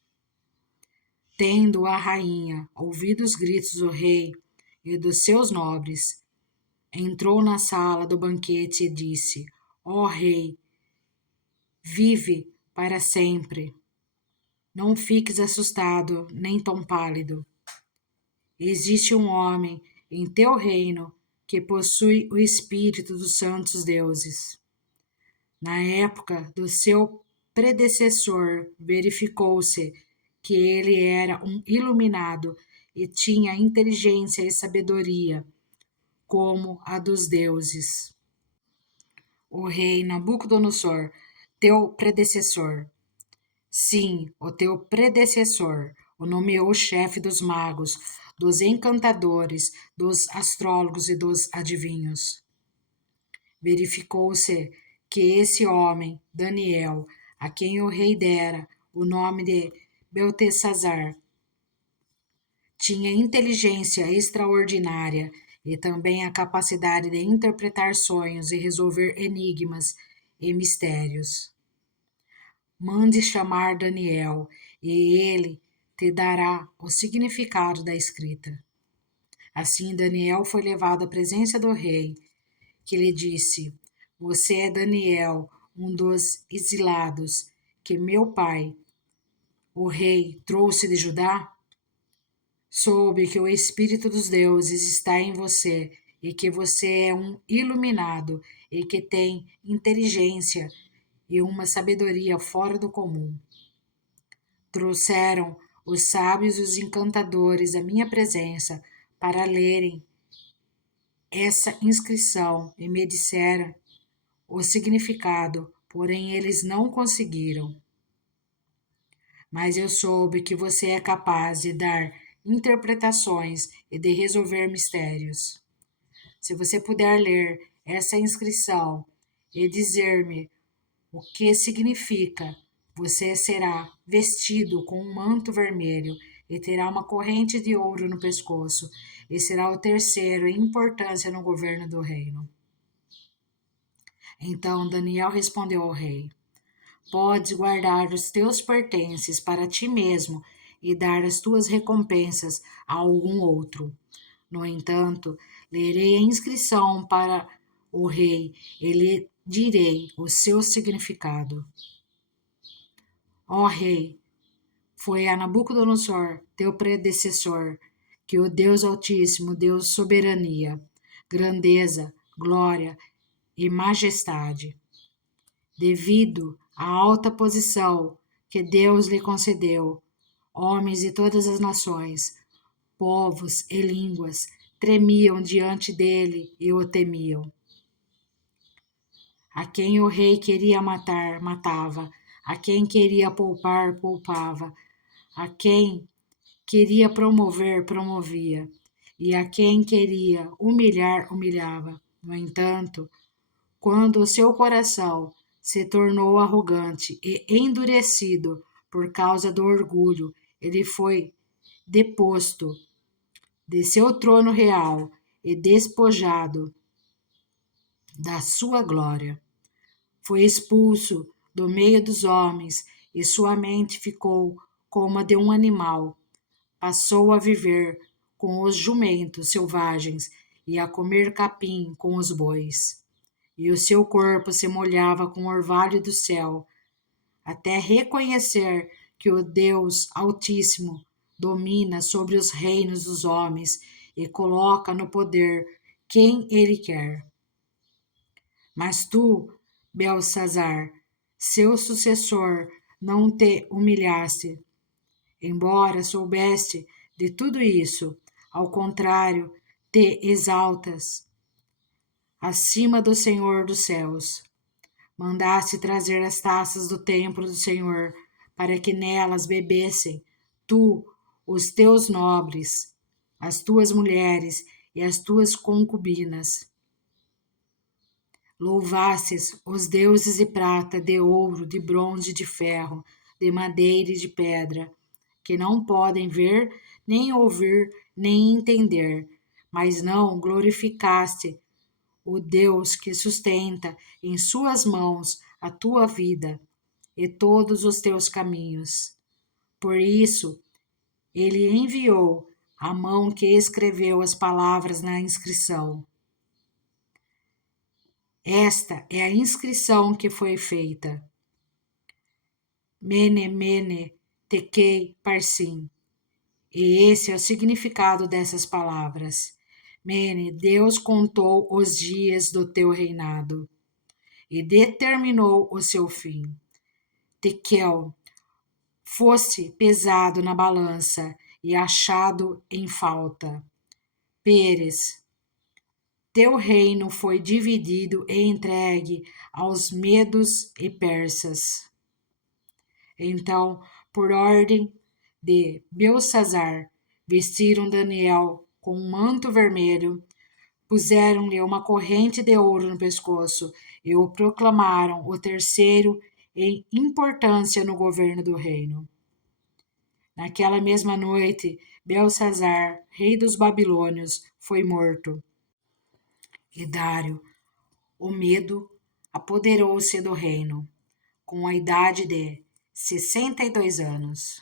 Tendo a rainha ouvido os gritos do rei e dos seus nobres, entrou na sala do banquete e disse: ó rei, vive para sempre. Não fiques assustado nem tão pálido. Existe um homem em teu reino que possui o espírito dos santos deuses. Na época do seu predecessor, verificou-se que ele era um iluminado e tinha inteligência e sabedoria, como a dos deuses. O rei Nabucodonosor, teu predecessor, sim, o teu predecessor, o nomeou chefe dos magos, dos encantadores, dos astrólogos e dos adivinhos. Verificou-se que esse homem, Daniel, a quem o rei dera o nome de Beltesazar, tinha inteligência extraordinária e também a capacidade de interpretar sonhos e resolver enigmas e mistérios. Mande chamar Daniel, e ele te dará o significado da escrita. Assim Daniel foi levado à presença do rei, que lhe disse: você é Daniel, um dos exilados que meu pai, o rei, trouxe de Judá? Soube que o Espírito dos deuses está em você e que você é um iluminado e que tem inteligência e uma sabedoria fora do comum. Trouxeram os sábios e os encantadores à minha presença para lerem essa inscrição e me disseram o significado, porém eles não conseguiram. Mas eu soube que você é capaz de dar interpretações e de resolver mistérios. Se você puder ler essa inscrição e dizer-me o que significa, você será vestido com um manto vermelho e terá uma corrente de ouro no pescoço, e será o terceiro em importância no governo do reino. Então Daniel respondeu ao rei: podes guardar os teus pertences para ti mesmo e dar as tuas recompensas a algum outro. No entanto, lerei a inscrição para o rei e lhe direi o seu significado. Ó rei, foi a Nabucodonosor, teu predecessor, que o Deus Altíssimo deu soberania, grandeza, glória e majestade. Devido à alta posição que Deus lhe concedeu, homens de todas as nações, povos e línguas tremiam diante dele e o temiam. A quem o rei queria matar, matava, a quem queria poupar, poupava, a quem queria promover, promovia, e a quem queria humilhar, humilhava. No entanto, quando o seu coração se tornou arrogante e endurecido por causa do orgulho, ele foi deposto de seu trono real e despojado da sua glória. Foi expulso do meio dos homens e sua mente ficou como a de um animal. Passou a viver com os jumentos selvagens e a comer capim com os bois. E o seu corpo se molhava com o orvalho do céu, até reconhecer que o Deus Altíssimo domina sobre os reinos dos homens e coloca no poder quem ele quer. Mas tu, Belsazar, seu sucessor, não te humilhaste, embora soubeste de tudo isso. Ao contrário, te exaltas acima do Senhor dos céus. Mandaste trazer as taças do templo do Senhor, para que nelas bebessem tu, os teus nobres, as tuas mulheres e as tuas concubinas. Louvastes os deuses de prata, de ouro, de bronze, de ferro, de madeira e de pedra, que não podem ver, nem ouvir, nem entender, mas não glorificaste o Deus que sustenta em suas mãos a tua vida e todos os teus caminhos. Por isso, ele enviou a mão que escreveu as palavras na inscrição. Esta é a inscrição que foi feita. Mene, mene, tekel, parsim. E esse é o significado dessas palavras. Mene, Deus contou os dias do teu reinado e determinou o seu fim. Tekel, fosse pesado na balança e achado em falta. Peres, teu reino foi dividido e entregue aos medos e persas. Então, por ordem de Belsazar, vestiram Daniel com um manto vermelho, puseram-lhe uma corrente de ouro no pescoço e o proclamaram o terceiro em importância no governo do reino. Naquela mesma noite, Belsazar, rei dos babilônios, foi morto. E Dário, o medo, apoderou-se do reino, com a idade de 62 anos.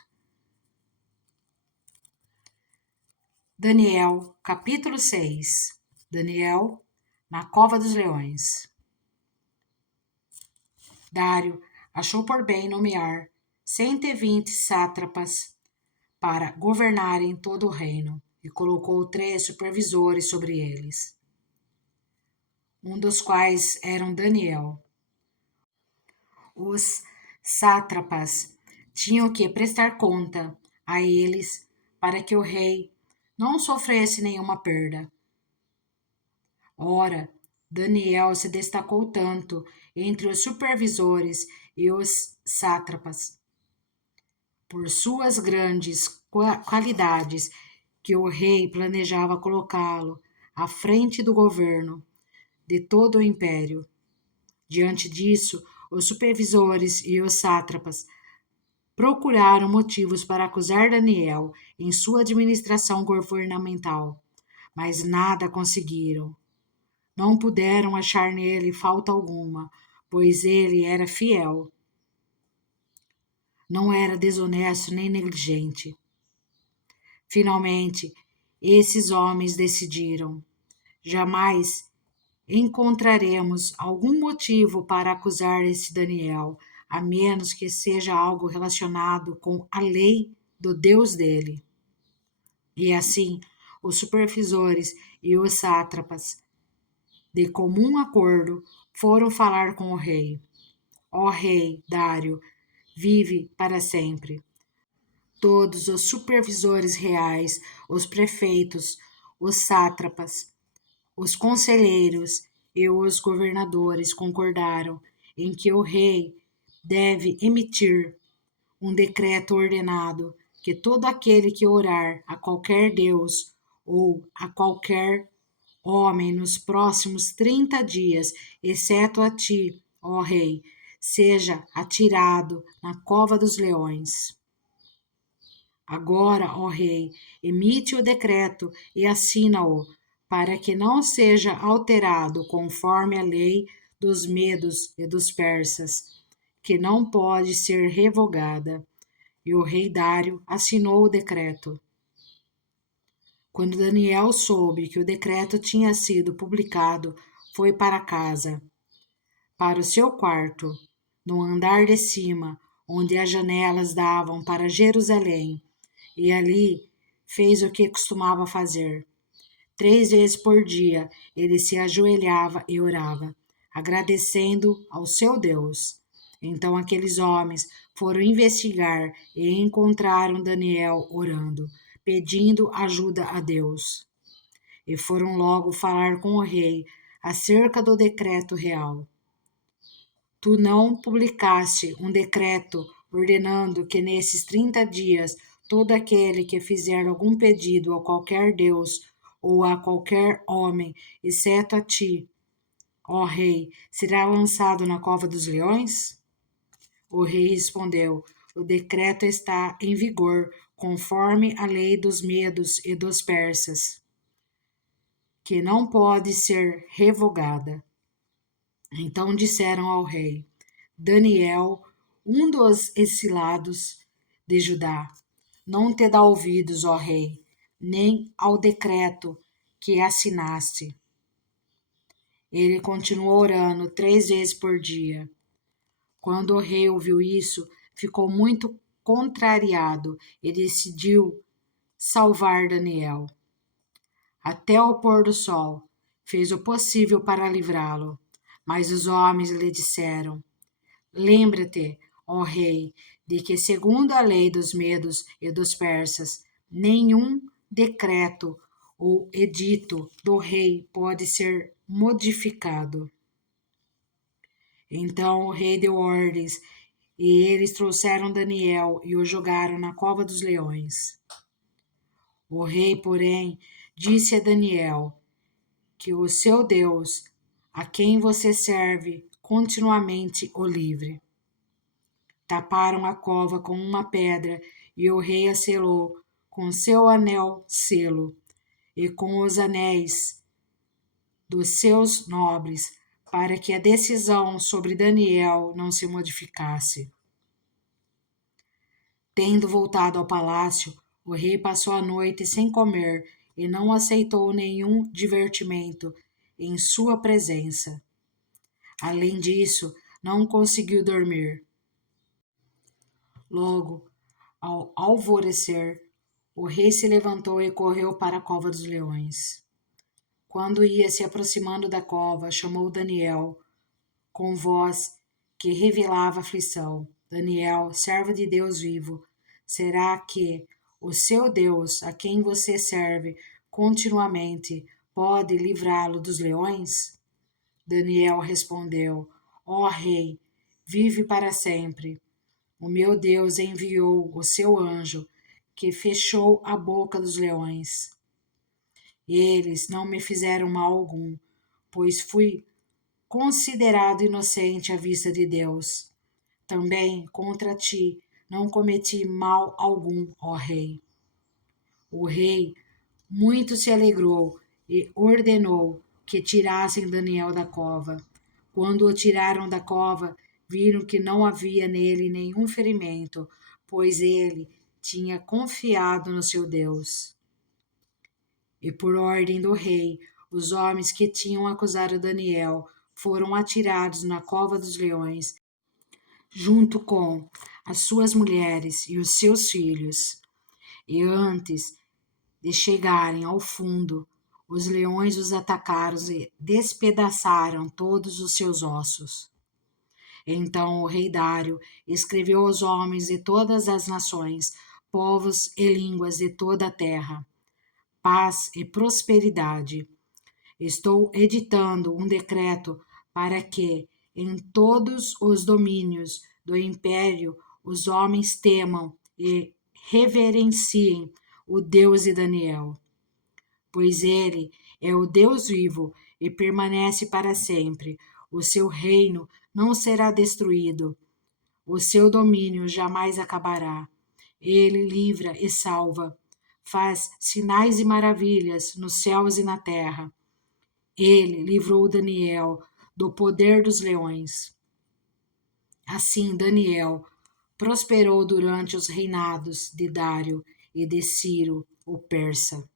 Daniel, capítulo 6. Daniel, na cova dos leões. Dário achou por bem nomear 120 sátrapas para governarem todo o reino e colocou 3 supervisores sobre eles, um dos quais era Daniel. Os sátrapas tinham que prestar conta a eles para que o rei não sofresse nenhuma perda. Ora, Daniel se destacou tanto entre os supervisores e os sátrapas por suas grandes qualidades que o rei planejava colocá-lo à frente do governo de todo o império. Diante disso, os supervisores e os sátrapas procuraram motivos para acusar Daniel em sua administração governamental, mas nada conseguiram. Não puderam achar nele falta alguma, pois ele era fiel. Não era desonesto nem negligente. Finalmente, esses homens decidiram: jamais encontraremos algum motivo para acusar esse Daniel, a menos que seja algo relacionado com a lei do Deus dele. E assim, os supervisores e os sátrapas, de comum acordo, foram falar com o rei. Ó rei Dário, vive para sempre. Todos os supervisores reais, os prefeitos, os sátrapas, os conselheiros e os governadores concordaram em que o rei deve emitir um decreto ordenado que todo aquele que orar a qualquer Deus ou a qualquer homem nos próximos 30 dias, exceto a ti, ó rei, seja atirado na cova dos leões. Agora, ó rei, emite o decreto e assina-o, para que não seja alterado conforme a lei dos medos e dos persas, que não pode ser revogada. E o rei Dário assinou o decreto. Quando Daniel soube que o decreto tinha sido publicado, foi para casa, para o seu quarto, no andar de cima, onde as janelas davam para Jerusalém, e ali fez o que costumava fazer. 3 vezes por dia ele se ajoelhava e orava, agradecendo ao seu Deus. Então aqueles homens foram investigar e encontraram Daniel orando, pedindo ajuda a Deus. E foram logo falar com o rei acerca do decreto real. Tu não publicaste um decreto ordenando que nesses 30 dias todo aquele que fizer algum pedido a qualquer Deus ou a qualquer homem, exceto a ti, ó rei, será lançado na cova dos leões? O rei respondeu: o decreto está em vigor, conforme a lei dos medos e dos persas, que não pode ser revogada. Então disseram ao rei: Daniel, um dos exilados de Judá, não te dá ouvidos, ó rei, nem ao decreto que assinaste. Ele continuou orando 3 vezes por dia. Quando o rei ouviu isso, ficou muito contrariado e decidiu salvar Daniel. Até o pôr do sol, fez o possível para livrá-lo. Mas os homens lhe disseram: Lembra-te, ó rei, de que, segundo a lei dos medos e dos persas, nenhum decreto ou edito do rei pode ser modificado. Então o rei deu ordens, e eles trouxeram Daniel e o jogaram na cova dos leões. O rei, porém, disse a Daniel que o seu Deus, a quem você serve, continuamente o livre. Taparam a cova com uma pedra e o rei a selou com seu anel selo e com os anéis dos seus nobres, para que a decisão sobre Daniel não se modificasse. Tendo voltado ao palácio, o rei passou a noite sem comer e não aceitou nenhum divertimento em sua presença. Além disso, não conseguiu dormir. Logo, ao alvorecer, o rei se levantou e correu para a cova dos leões. Quando ia se aproximando da cova, chamou Daniel com voz que revelava aflição. Daniel, servo de Deus vivo, será que o seu Deus, a quem você serve continuamente, pode livrá-lo dos leões? Daniel respondeu: Ó rei, vive para sempre. O meu Deus enviou o seu anjo, que fechou a boca dos leões. Eles não me fizeram mal algum, pois fui considerado inocente à vista de Deus. Também contra ti não cometi mal algum, ó rei. O rei muito se alegrou e ordenou que tirassem Daniel da cova. Quando o tiraram da cova, viram que não havia nele nenhum ferimento, pois ele tinha confiado no seu Deus. E por ordem do rei, os homens que tinham acusado Daniel foram atirados na cova dos leões, junto com as suas mulheres e os seus filhos. E antes de chegarem ao fundo, os leões os atacaram e despedaçaram todos os seus ossos. Então o rei Dário escreveu aos homens de todas as nações, povos e línguas de toda a terra: paz e prosperidade. Estou editando um decreto para que, em todos os domínios do império, os homens temam e reverenciem o Deus de Daniel, pois ele é o Deus vivo e permanece para sempre. O seu reino não será destruído, o seu domínio jamais acabará. Ele livra e salva, faz sinais e maravilhas nos céus e na terra. Ele livrou Daniel do poder dos leões. Assim, Daniel prosperou durante os reinados de Dário e de Ciro, o persa.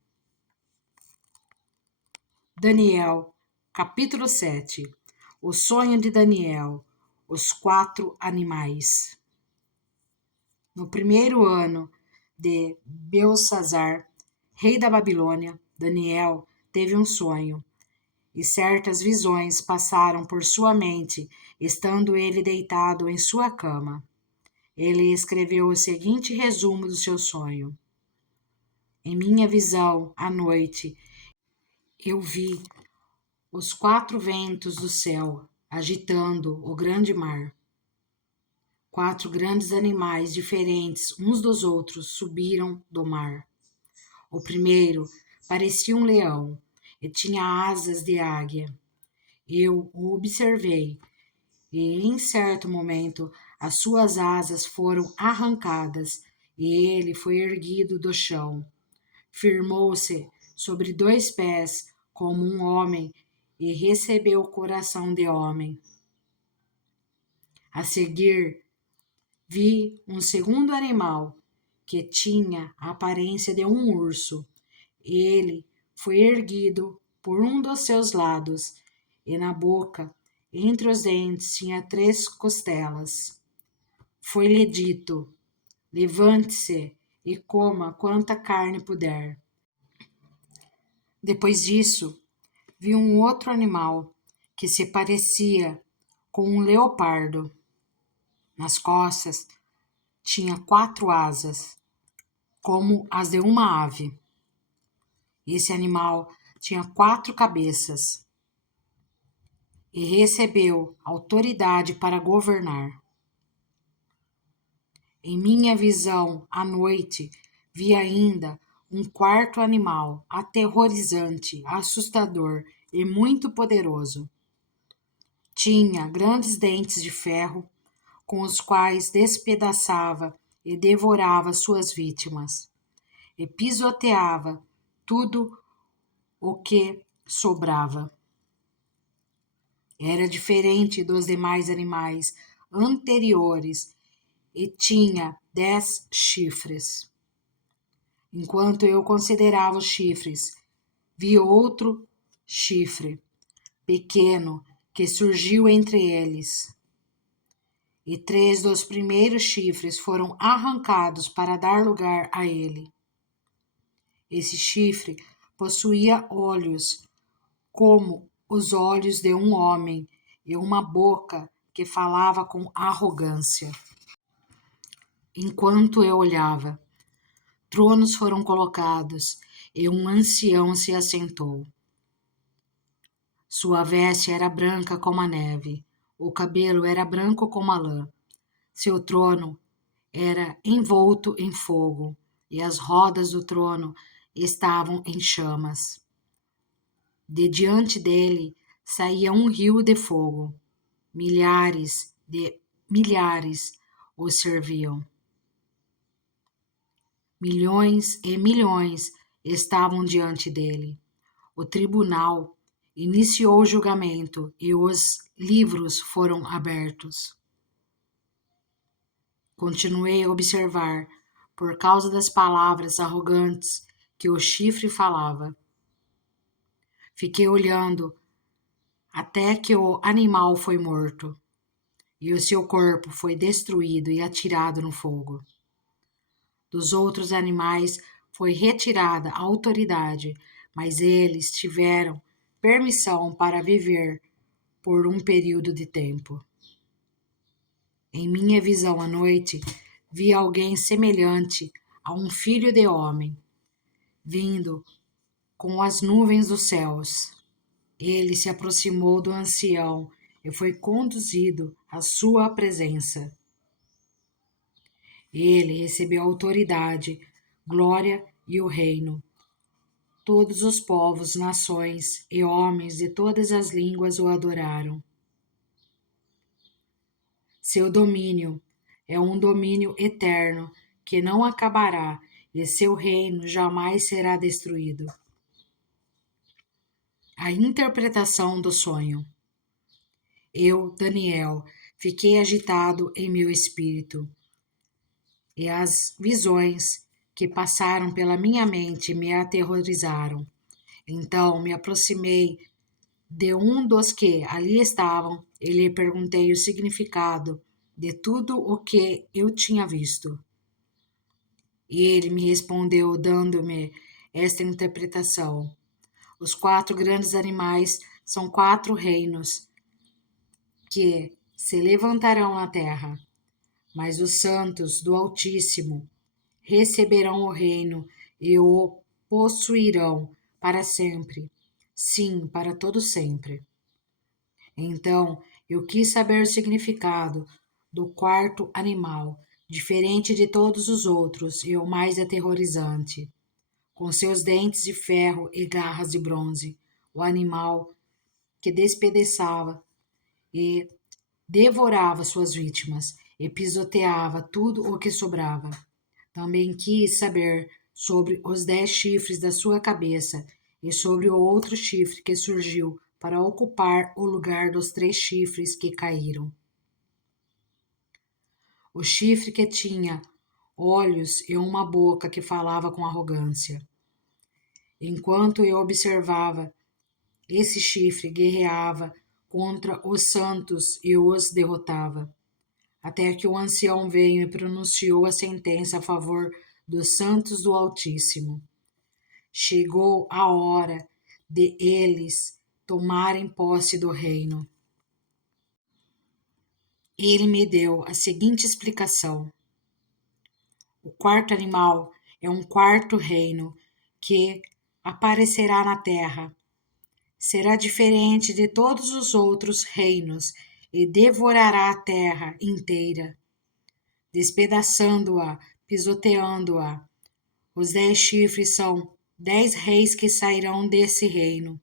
Daniel, capítulo 7. O sonho de Daniel, os 4 animais. No primeiro ano de Belsassar, rei da Babilônia, Daniel teve um sonho, e certas visões passaram por sua mente, estando ele deitado em sua cama. Ele escreveu o seguinte resumo do seu sonho: Em minha visão, à noite, eu vi os 4 ventos do céu agitando o grande mar. 4 grandes animais diferentes uns dos outros subiram do mar. O primeiro parecia um leão e tinha asas de águia. Eu o observei e, em certo momento, as suas asas foram arrancadas e ele foi erguido do chão. Firmou-se sobre 2 pés como um homem e recebeu o coração de homem. A seguir, vi um segundo animal que tinha a aparência de um urso. Ele foi erguido por um dos seus lados e na boca, entre os dentes, tinha 3 costelas. Foi-lhe dito: levante-se e coma quanta carne puder. Depois disso, vi um outro animal que se parecia com um leopardo. Nas costas tinha 4 asas, como as de uma ave. Esse animal tinha 4 cabeças e recebeu autoridade para governar. Em minha visão, à noite, vi ainda um 4º animal, aterrorizante, assustador e muito poderoso. Tinha grandes dentes de ferro, com os quais despedaçava e devorava suas vítimas, e pisoteava tudo o que sobrava. Era diferente dos demais animais anteriores e tinha 10 chifres. Enquanto eu considerava os chifres, vi outro chifre pequeno que surgiu entre eles. E 3 dos primeiros chifres foram arrancados para dar lugar a ele. Esse chifre possuía olhos como os olhos de um homem e uma boca que falava com arrogância. Enquanto eu olhava, tronos foram colocados e um ancião se assentou. Sua veste era branca como a neve, o cabelo era branco como a lã. Seu trono era envolto em fogo e as rodas do trono estavam em chamas. De diante dele saía um rio de fogo. Milhares de milhares o serviam. Milhões e milhões estavam diante dele. O tribunal iniciou o julgamento e os livros foram abertos. Continuei a observar, por causa das palavras arrogantes que o chifre falava. Fiquei olhando até que o animal foi morto e o seu corpo foi destruído e atirado no fogo. Dos outros animais foi retirada a autoridade, mas eles tiveram permissão para viver por um período de tempo. Em minha visão à noite, vi alguém semelhante a um filho de homem, vindo com as nuvens dos céus. Ele se aproximou do ancião e foi conduzido à sua presença. Ele recebeu autoridade, glória e o reino. Todos os povos, nações e homens de todas as línguas o adoraram. Seu domínio é um domínio eterno que não acabará e seu reino jamais será destruído. A interpretação do sonho. Eu, Daniel, fiquei agitado em meu espírito, e as visões que passaram pela minha mente me aterrorizaram. Então me aproximei de um dos que ali estavam e lhe perguntei o significado de tudo o que eu tinha visto. E ele me respondeu, dando-me esta interpretação: os 4 grandes animais são 4 reinos que se levantarão na terra, mas os santos do Altíssimo receberão o reino e o possuirão para sempre, sim, para todo sempre. Então eu quis saber o significado do 4º animal, diferente de todos os outros e o mais aterrorizante. Com seus dentes de ferro e garras de bronze, o animal que despedaçava e devorava suas vítimas e pisoteava tudo o que sobrava. Também quis saber sobre os 10 chifres da sua cabeça e sobre o outro chifre que surgiu para ocupar o lugar dos 3 chifres que caíram. O chifre que tinha olhos e uma boca que falava com arrogância. Enquanto eu observava, esse chifre guerreava contra os santos e os derrotava, até que o ancião veio e pronunciou a sentença a favor dos santos do Altíssimo. Chegou a hora de eles tomarem posse do reino. Ele me deu a seguinte explicação: o 4º animal é um 4º reino que aparecerá na terra. Será diferente de todos os outros reinos e devorará a terra inteira, despedaçando-a, pisoteando-a. Os 10 chifres são 10 reis que sairão desse reino.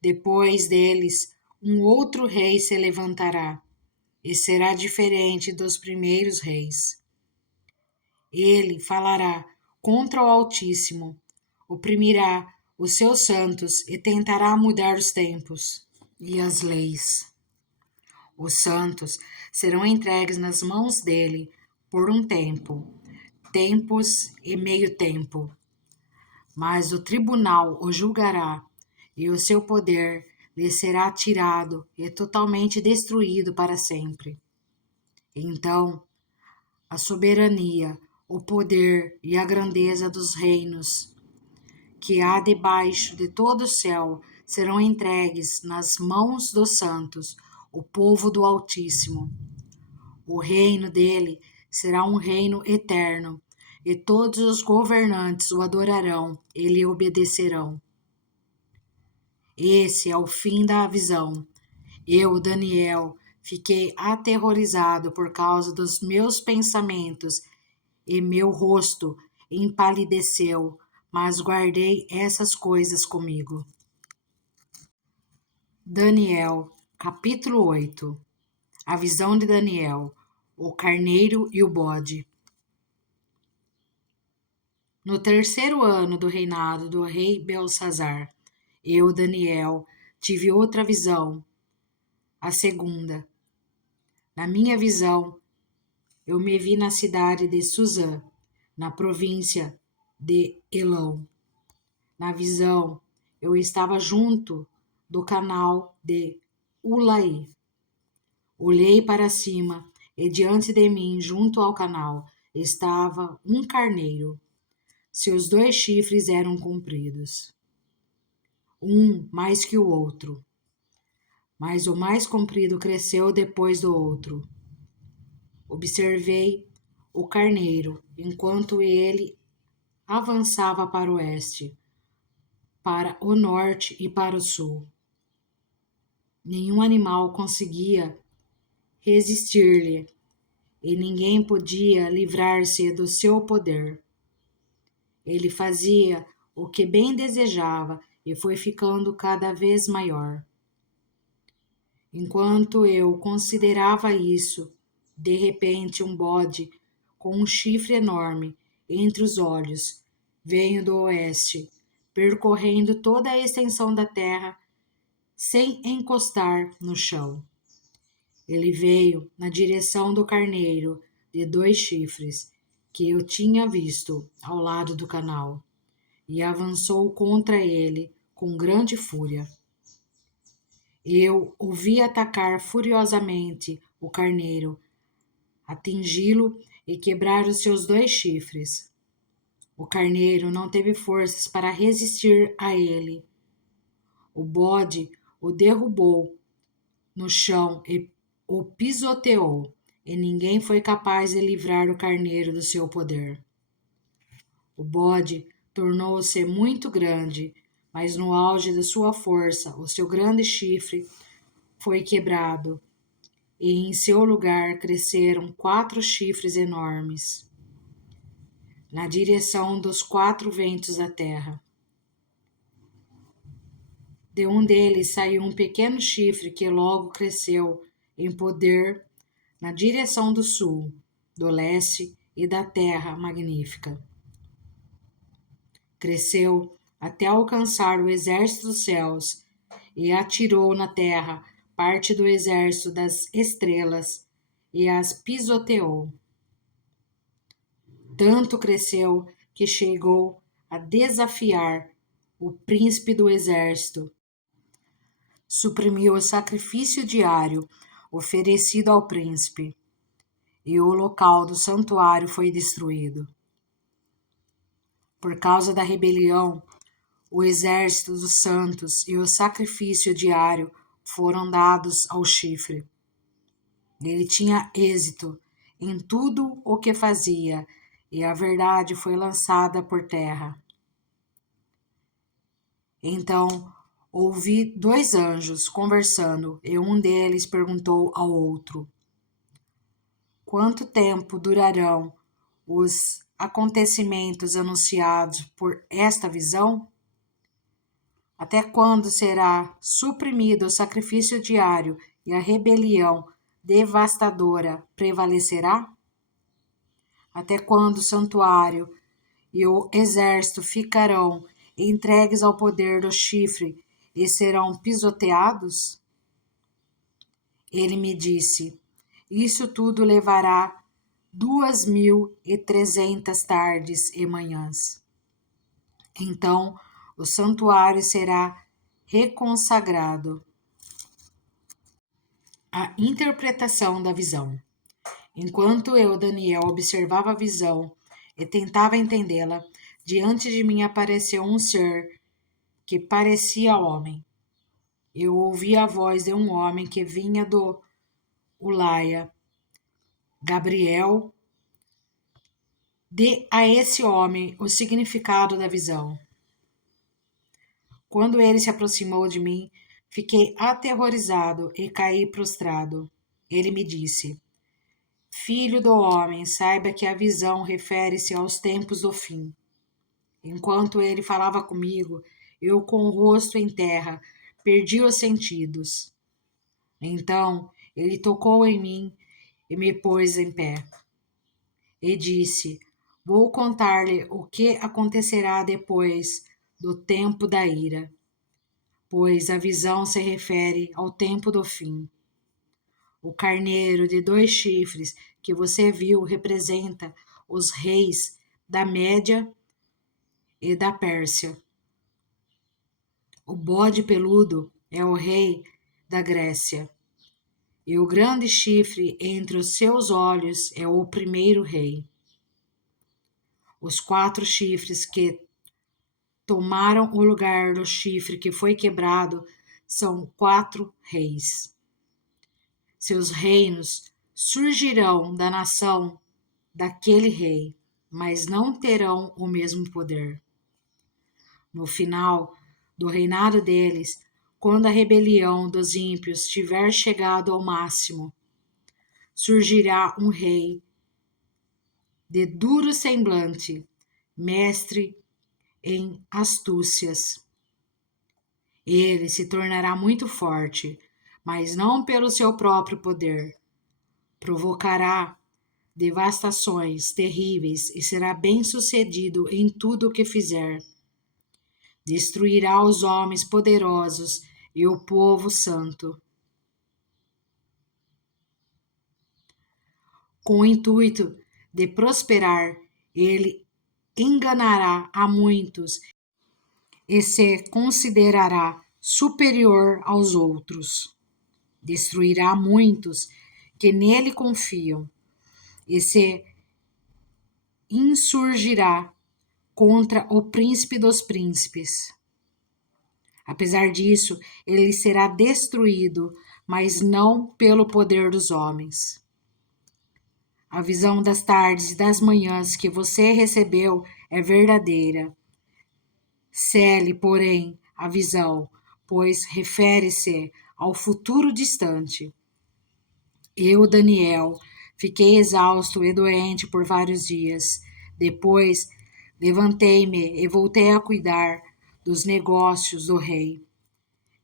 Depois deles, um outro rei se levantará, e será diferente dos primeiros reis. Ele falará contra o Altíssimo, oprimirá os seus santos e tentará mudar os tempos e as leis. Os santos serão entregues nas mãos dele por um tempo, tempos e meio tempo. Mas o tribunal o julgará e o seu poder lhe será tirado e totalmente destruído para sempre. Então, a soberania, o poder e a grandeza dos reinos que há debaixo de todo o céu serão entregues nas mãos dos santos, o povo do Altíssimo. O reino dele será um reino eterno, e todos os governantes o adorarão e lhe obedecerão. Esse é o fim da visão. Eu, Daniel, fiquei aterrorizado por causa dos meus pensamentos e meu rosto empalideceu, mas guardei essas coisas comigo. Daniel, capítulo 8. A visão de Daniel, o carneiro e o bode. No 3º ano do reinado do rei Belsazar, eu, Daniel, tive outra visão, a segunda. Na minha visão, eu me vi na cidade de Suzã, na província de Elão. Na visão, eu estava junto do canal de Ulaí. Olhei para cima e diante de mim, junto ao canal, estava um carneiro. Seus 2 chifres eram compridos, um mais que o outro, mas o mais comprido cresceu depois do outro. Observei o carneiro enquanto ele avançava para o oeste, para o norte e para o sul. Nenhum animal conseguia resistir-lhe, e ninguém podia livrar-se do seu poder. Ele fazia o que bem desejava e foi ficando cada vez maior. Enquanto eu considerava isso, de repente um bode com um chifre enorme entre os olhos veio do oeste, percorrendo toda a extensão da terra sem encostar no chão. Ele veio na direção do carneiro de 2 chifres que eu tinha visto ao lado do canal e avançou contra ele com grande fúria. Eu o vi atacar furiosamente o carneiro, atingi-lo e quebrar os seus 2 chifres. O carneiro não teve forças para resistir a ele. O bode o derrubou no chão e o pisoteou, e ninguém foi capaz de livrar o carneiro do seu poder. O bode tornou-se muito grande, mas no auge da sua força, o seu grande chifre foi quebrado, e em seu lugar cresceram 4 chifres enormes, na direção dos 4 ventos da terra. De um deles saiu um pequeno chifre que logo cresceu em poder na direção do sul, do leste e da terra magnífica. Cresceu até alcançar o exército dos céus e atirou na terra parte do exército das estrelas e as pisoteou. Tanto cresceu que chegou a desafiar o príncipe do exército. Suprimiu o sacrifício diário oferecido ao príncipe, e o local do santuário foi destruído. Por causa da rebelião, o exército dos santos e o sacrifício diário foram dados ao chifre. Ele tinha êxito em tudo o que fazia, e a verdade foi lançada por terra. Então, ouvi 2 anjos conversando, e um deles perguntou ao outro: quanto tempo durarão os acontecimentos anunciados por esta visão? Até quando será suprimido o sacrifício diário e a rebelião devastadora prevalecerá? Até quando o santuário e o exército ficarão entregues ao poder do chifre e serão pisoteados? Ele me disse: isso tudo levará 2.300 tardes e manhãs. Então o santuário será reconsagrado. A interpretação da visão. Enquanto eu, Daniel, observava a visão e tentava entendê-la, diante de mim apareceu um ser que parecia homem. Eu ouvi a voz de um homem que vinha do Ulaia. Gabriel, dê a esse homem o significado da visão. Quando ele se aproximou de mim, fiquei aterrorizado e caí prostrado. Ele me disse: Filho do homem, saiba que a visão refere-se aos tempos do fim. Enquanto ele falava comigo, eu, com o rosto em terra, perdi os sentidos. Então ele tocou em mim e me pôs em pé. E disse: vou contar-lhe o que acontecerá depois do tempo da ira, pois a visão se refere ao tempo do fim. O carneiro de 2 chifres que você viu representa os reis da Média e da Pérsia. O bode peludo é o rei da Grécia, e o grande chifre entre os seus olhos é o primeiro rei. Os 4 chifres que tomaram o lugar do chifre que foi quebrado são 4 reis. Seus reinos surgirão da nação daquele rei, mas não terão o mesmo poder. No final do reinado deles, quando a rebelião dos ímpios tiver chegado ao máximo, surgirá um rei de duro semblante, mestre em astúcias. Ele se tornará muito forte, mas não pelo seu próprio poder. Provocará devastações terríveis e será bem-sucedido em tudo o que fizer. Destruirá os homens poderosos e o povo santo. Com o intuito de prosperar, ele enganará a muitos e se considerará superior aos outros. Destruirá muitos que nele confiam e se insurgirá contra o príncipe dos príncipes. Apesar disso, ele será destruído, mas não pelo poder dos homens. A visão das tardes e das manhãs que você recebeu é verdadeira. Cele, porém, a visão, pois refere-se ao futuro distante. Eu, Daniel, fiquei exausto e doente por vários dias. Depois, levantei-me e voltei a cuidar dos negócios do rei.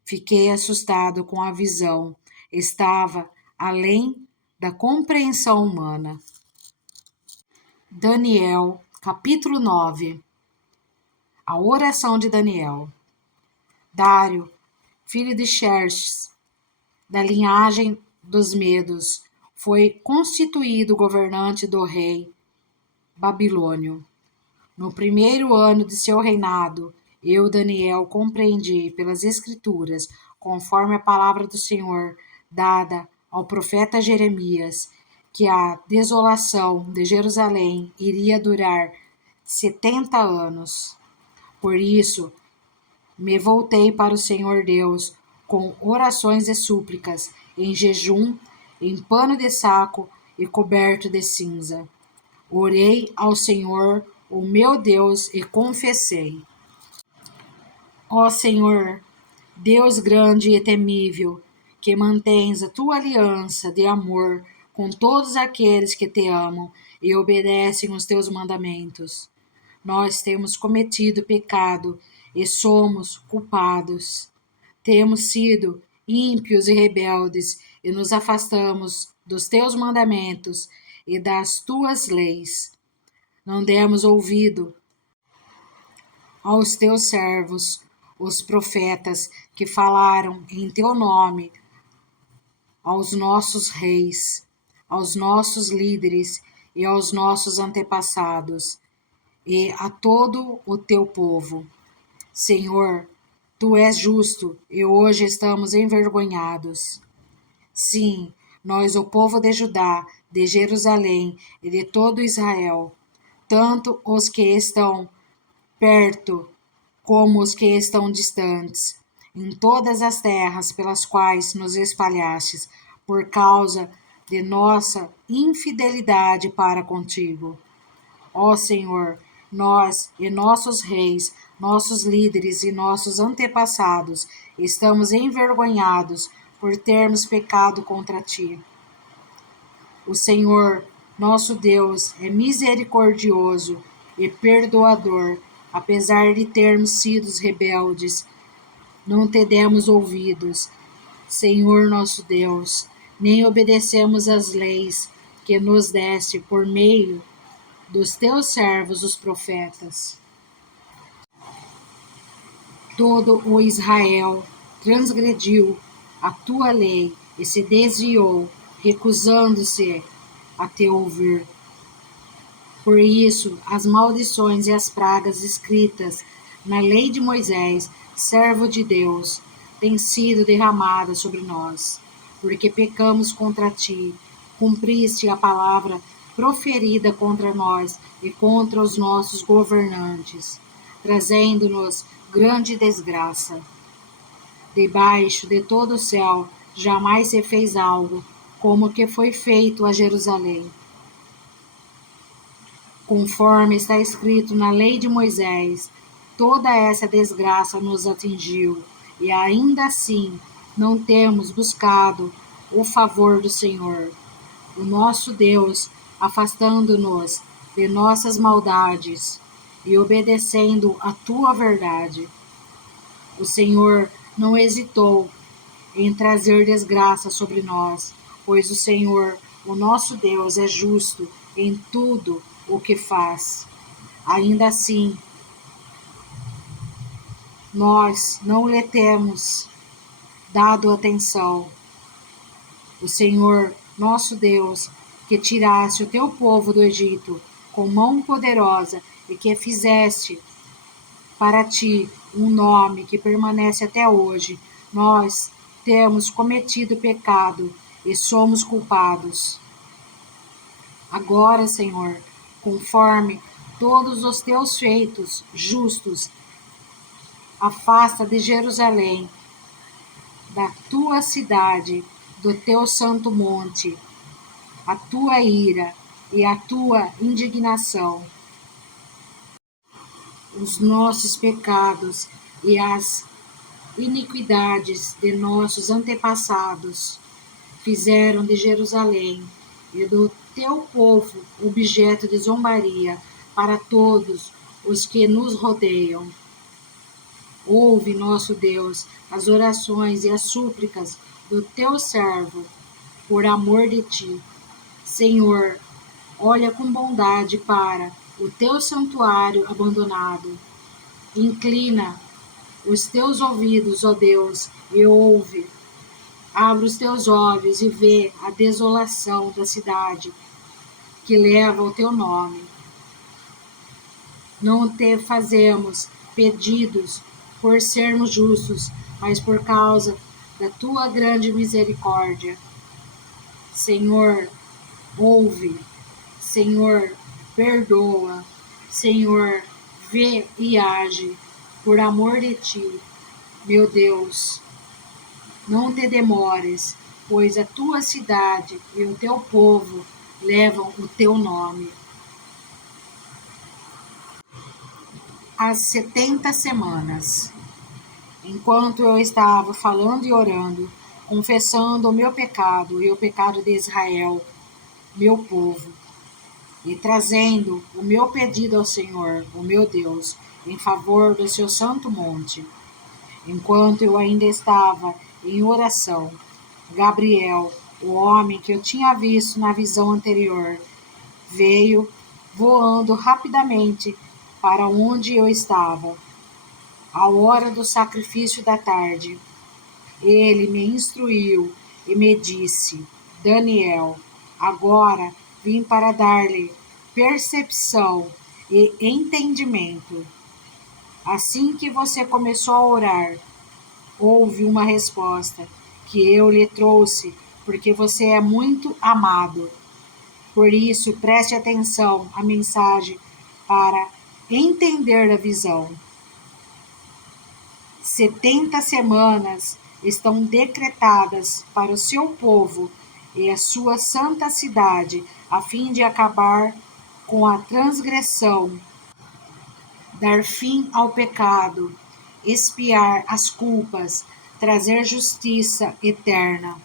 Fiquei assustado com a visão. Estava além da compreensão humana. Daniel, capítulo 9. A oração de Daniel. Dário, filho de Xerxes, da linhagem dos Medos, foi constituído governante do rei babilônio. No primeiro ano de seu reinado, eu, Daniel, compreendi pelas Escrituras, conforme a palavra do Senhor dada ao profeta Jeremias, que a desolação de Jerusalém iria durar 70 anos. Por isso, me voltei para o Senhor Deus com orações e súplicas, em jejum, em pano de saco e coberto de cinza. Orei ao Senhor, o meu Deus, e confessei: Ó Senhor, Deus grande e temível, que mantens a tua aliança de amor com todos aqueles que te amam e obedecem os teus mandamentos. Nós temos cometido pecado e somos culpados. Temos sido ímpios e rebeldes e nos afastamos dos teus mandamentos e das tuas leis. Não demos ouvido aos teus servos, os profetas, que falaram em teu nome, aos nossos reis, aos nossos líderes e aos nossos antepassados, e a todo o teu povo. Senhor, tu és justo e hoje estamos envergonhados. Sim, nós, o povo de Judá, de Jerusalém e de todo Israel, tanto os que estão perto como os que estão distantes, em todas as terras pelas quais nos espalhastes, por causa de nossa infidelidade para contigo. Ó Senhor, nós e nossos reis, nossos líderes e nossos antepassados estamos envergonhados por termos pecado contra ti. O Senhor, nosso Deus, é misericordioso e perdoador, apesar de termos sido rebeldes. Não te demos ouvidos, Senhor nosso Deus, nem obedecemos às leis que nos deste por meio dos teus servos, os profetas. Todo o Israel transgrediu a tua lei e se desviou, recusando-se a te ouvir. Por isso, as maldições e as pragas escritas na lei de Moisés, servo de Deus, têm sido derramadas sobre nós, porque pecamos contra ti, cumpriste a palavra proferida contra nós e contra os nossos governantes, trazendo-nos grande desgraça. Debaixo de todo o céu jamais se fez algo como o que foi feito a Jerusalém. Conforme está escrito na lei de Moisés, toda essa desgraça nos atingiu, e ainda assim não temos buscado o favor do Senhor. o nosso Deus, afastando-nos de nossas maldades e obedecendo a tua verdade. O Senhor não hesitou em trazer desgraça sobre nós, pois o Senhor, o nosso Deus, é justo em tudo o que faz. Ainda assim, nós não lhe temos dado atenção. O Senhor, nosso Deus, que tiraste o teu povo do Egito com mão poderosa e que fizeste para ti um nome que permanece até hoje, nós temos cometido pecado e somos culpados. Agora, Senhor, conforme todos os teus feitos justos, afasta de Jerusalém, da tua cidade, do teu santo monte, a tua ira e a tua indignação, os nossos pecados e as iniquidades de nossos antepassados fizeram de Jerusalém e do teu povo objeto de zombaria para todos os que nos rodeiam. Ouve, nosso Deus, as orações e as súplicas do teu servo, por amor de ti. Senhor, olha com bondade para o teu santuário abandonado. Inclina os teus ouvidos, ó Deus, e ouve. Abre os teus olhos e vê a desolação da cidade que leva o teu nome. Não te fazemos pedidos por sermos justos, mas por causa da tua grande misericórdia. Senhor, ouve. Senhor, perdoa. Senhor, vê e age por amor de ti, meu Deus. Não te demores, pois a tua cidade e o teu povo levam o teu nome. As 70 semanas. Enquanto eu estava falando e orando, confessando o meu pecado e o pecado de Israel, meu povo, e trazendo o meu pedido ao Senhor, o meu Deus, em favor do seu santo monte. Enquanto eu ainda estava em oração, Gabriel, o homem que eu tinha visto na visão anterior, veio voando rapidamente para onde eu estava. À hora do sacrifício da tarde, ele me instruiu e me disse: Daniel, agora vim para dar-lhe percepção e entendimento. Assim que você começou a orar, houve uma resposta que eu lhe trouxe, porque você é muito amado. Por isso, preste atenção à mensagem para entender a visão. 70 semanas estão decretadas para o seu povo e a sua santa cidade, a fim de acabar com a transgressão, dar fim ao pecado, expiar as culpas, trazer justiça eterna,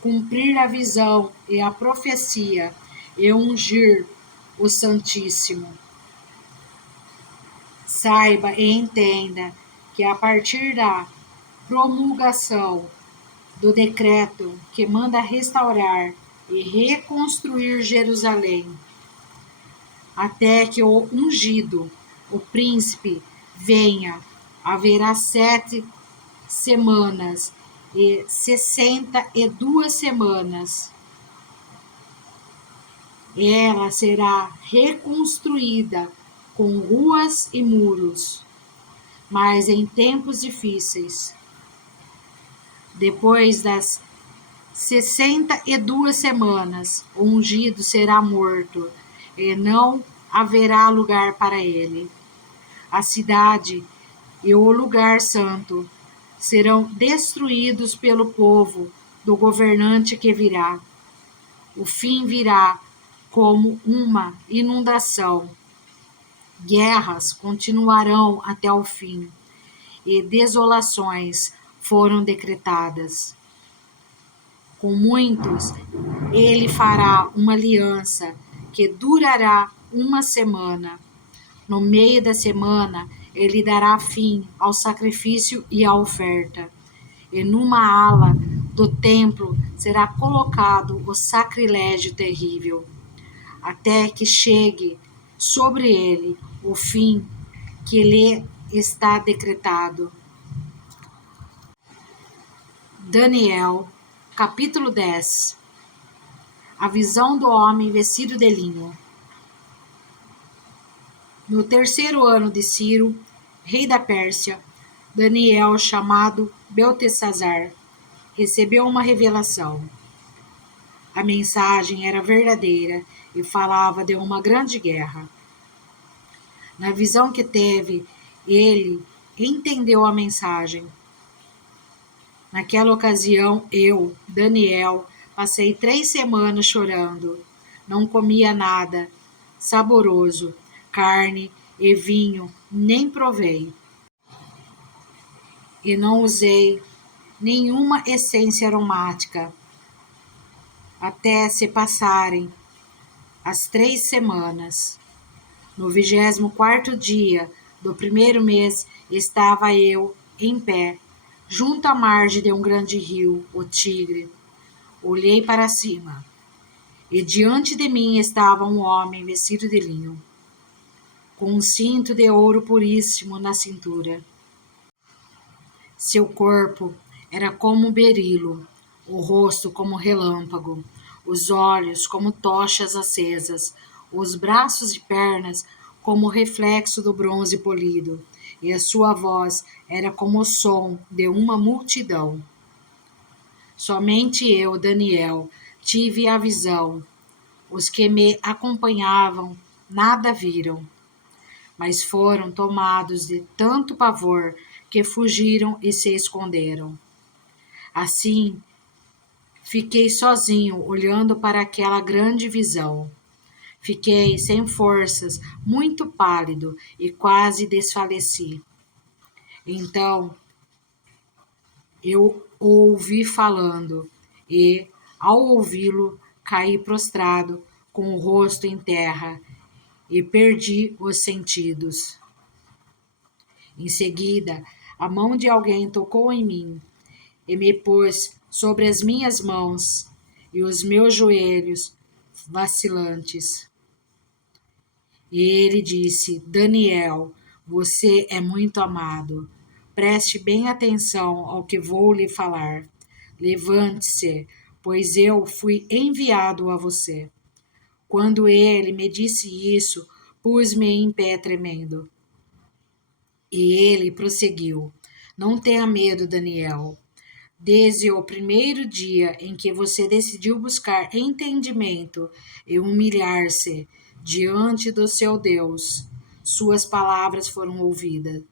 cumprir a visão e a profecia e ungir o Santíssimo. Saiba e entenda que a partir da promulgação do decreto que manda restaurar e reconstruir Jerusalém, até que o ungido, o príncipe, venha, haverá 7 semanas e 62 semanas. Ela será reconstruída com ruas e muros, mas em tempos difíceis. Depois das 62 semanas, o ungido será morto e não haverá lugar para ele. A cidade e o lugar santo serão destruídos pelo povo do governante que virá. O fim virá como uma inundação. Guerras continuarão até o fim, e desolações foram decretadas. Com muitos, ele fará uma aliança que durará uma semana. No meio da semana, ele dará fim ao sacrifício e à oferta. E numa ala do templo será colocado o sacrilégio terrível, até que chegue sobre ele o fim que lhe está decretado. Daniel, capítulo 10. A visão do homem vestido de linho. No terceiro ano de Ciro, rei da Pérsia, Daniel, chamado Beltesazar, recebeu uma revelação. A mensagem era verdadeira e falava de uma grande guerra. Na visão que teve, ele entendeu a mensagem. Naquela ocasião, eu, Daniel, passei 3 semanas chorando. Não comia nada saboroso, carne e vinho, nem provei. E não usei nenhuma essência aromática, até se passarem as 3 semanas. No 24º dia do primeiro mês, estava eu em pé, junto à margem de um grande rio, o Tigre. Olhei para cima, e diante de mim estava um homem vestido de linho, com um cinto de ouro puríssimo na cintura. Seu corpo era como um berilo, o rosto como relâmpago, os olhos como tochas acesas, os braços e pernas como o reflexo do bronze polido, e a sua voz era como o som de uma multidão. Somente eu, Daniel, tive a visão. Os que me acompanhavam nada viram, mas foram tomados de tanto pavor que fugiram e se esconderam. Assim, fiquei sozinho olhando para aquela grande visão. Fiquei sem forças, muito pálido e quase desfaleci. Então, eu o ouvi falando e, ao ouvi-lo, caí prostrado com o rosto em terra e perdi os sentidos. Em seguida, a mão de alguém tocou em mim e me pôs sobre as minhas mãos e os meus joelhos vacilantes. E ele disse: Daniel, você é muito amado. Preste bem atenção ao que vou lhe falar. Levante-se, pois eu fui enviado a você. Quando ele me disse isso, pus-me em pé tremendo. E ele prosseguiu: Não tenha medo, Daniel. Desde o primeiro dia em que você decidiu buscar entendimento e humilhar-se diante do seu Deus, suas palavras foram ouvidas.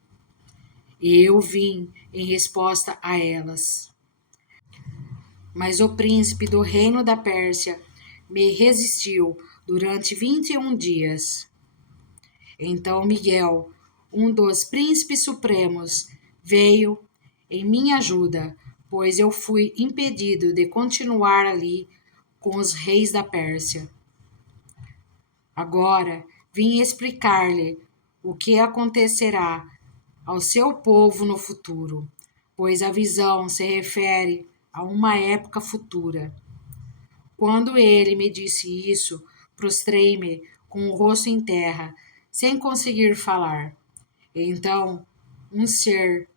E eu vim em resposta a elas. Mas o príncipe do reino da Pérsia me resistiu durante 21 dias. Então Miguel, um dos príncipes supremos, veio em minha ajuda, pois eu fui impedido de continuar ali com os reis da Pérsia. Agora vim explicar-lhe o que acontecerá ao seu povo no futuro, pois a visão se refere a uma época futura. Quando ele me disse isso, prostrei-me com o rosto em terra, sem conseguir falar. Então, um ser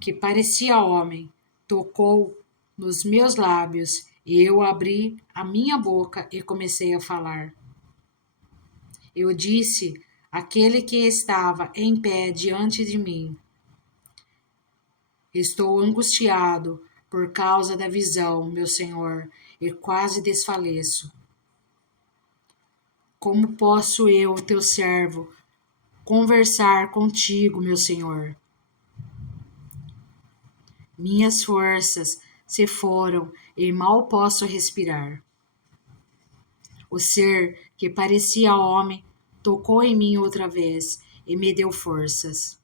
que parecia homem tocou nos meus lábios e eu abri a minha boca e comecei a falar. Eu disse àquele que estava em pé diante de mim: Estou angustiado por causa da visão, meu senhor, e quase desfaleço. Como posso eu, teu servo, conversar contigo, meu senhor? Minhas forças se foram e mal posso respirar. O ser que parecia homem tocou em mim outra vez e me deu forças.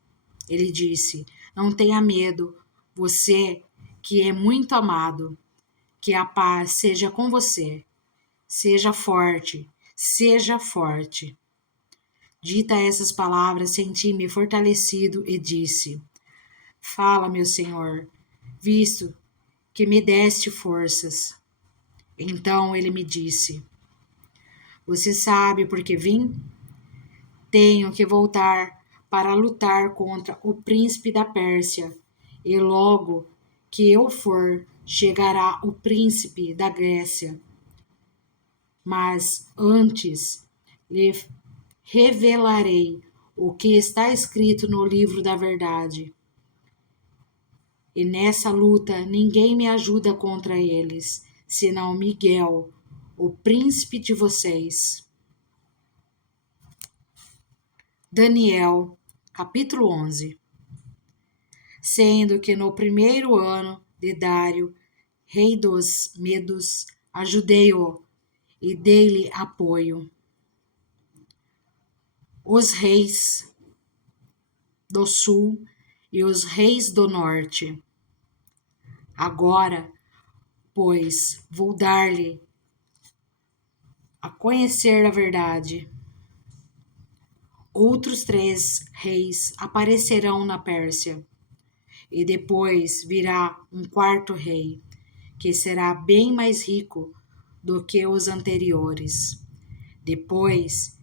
Ele disse: Não tenha medo, você que é muito amado. Que a paz seja com você. Seja forte, seja forte. Dita essas palavras, senti-me fortalecido e disse: Fala, meu Senhor, visto que me deste forças. Então ele me disse: Você sabe por que vim? Tenho que voltar para lutar contra o príncipe da Pérsia, e logo que eu for, chegará o príncipe da Grécia. Mas antes lhe revelarei o que está escrito no livro da verdade. E nessa luta ninguém me ajuda contra eles, senão Miguel, o príncipe de vocês. Daniel, capítulo 11. Sendo que no primeiro ano de Dário, rei dos Medos, ajudei-o e dei-lhe apoio. Os reis do sul e os reis do norte. Agora, pois, vou dar-lhe a conhecer a verdade. Outros 3 reis aparecerão na Pérsia, e depois virá um 4º rei, que será bem mais rico do que os anteriores. Depois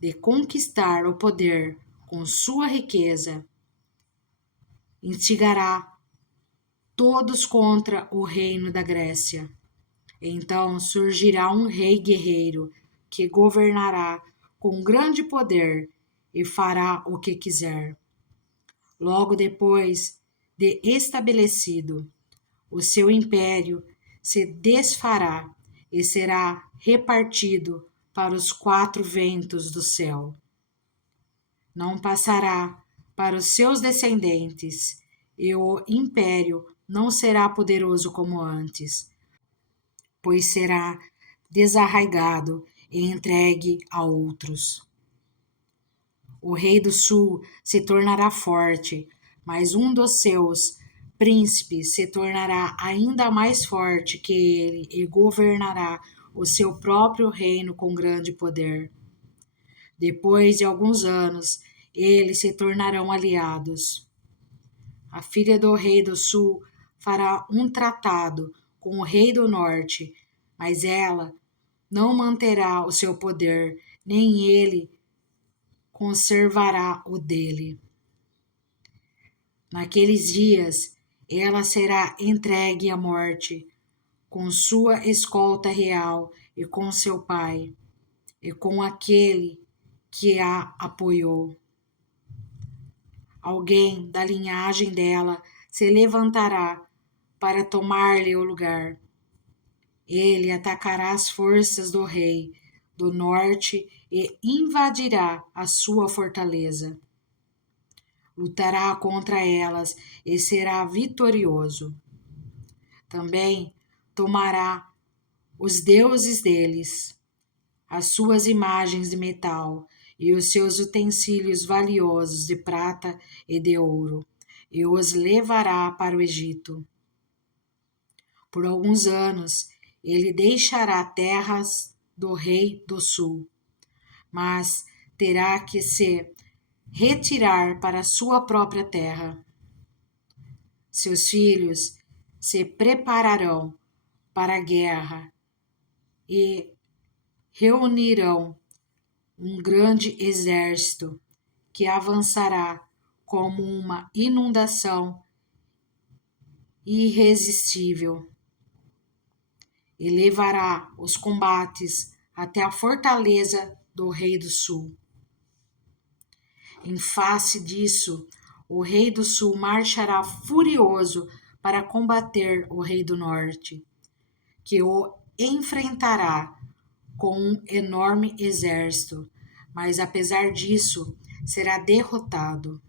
de conquistar o poder com sua riqueza, instigará todos contra o reino da Grécia. Então surgirá um rei guerreiro que governará com grande poder e fará o que quiser. Logo depois de estabelecido, o seu império se desfará e será repartido para os 4 ventos do céu. Não passará para os seus descendentes, e o império não será poderoso como antes, pois será desarraigado e entregue a outros. O rei do sul se tornará forte, mas um dos seus príncipes se tornará ainda mais forte que ele e governará o seu próprio reino com grande poder. Depois de alguns anos, eles se tornarão aliados. A filha do rei do sul fará um tratado com o rei do norte, mas ela não manterá o seu poder, nem ele conservará o dele. Naqueles dias, ela será entregue à morte, com sua escolta real e com seu pai, e com aquele que a apoiou. Alguém da linhagem dela se levantará para tomar-lhe o lugar. Ele atacará as forças do rei do norte e invadirá a sua fortaleza. Lutará contra elas e será vitorioso. Também tomará os deuses deles, as suas imagens de metal e os seus utensílios valiosos de prata e de ouro, e os levará para o Egito. Por alguns anos, ele deixará terras do rei do sul, mas terá que se retirar para sua própria terra. Seus filhos se prepararão para a guerra e reunirão um grande exército que avançará como uma inundação irresistível e levará os combates até a fortaleza do rei do sul. Em face disso, o rei do sul marchará furioso para combater o rei do norte, que o enfrentará com um enorme exército, mas apesar disso, será derrotado.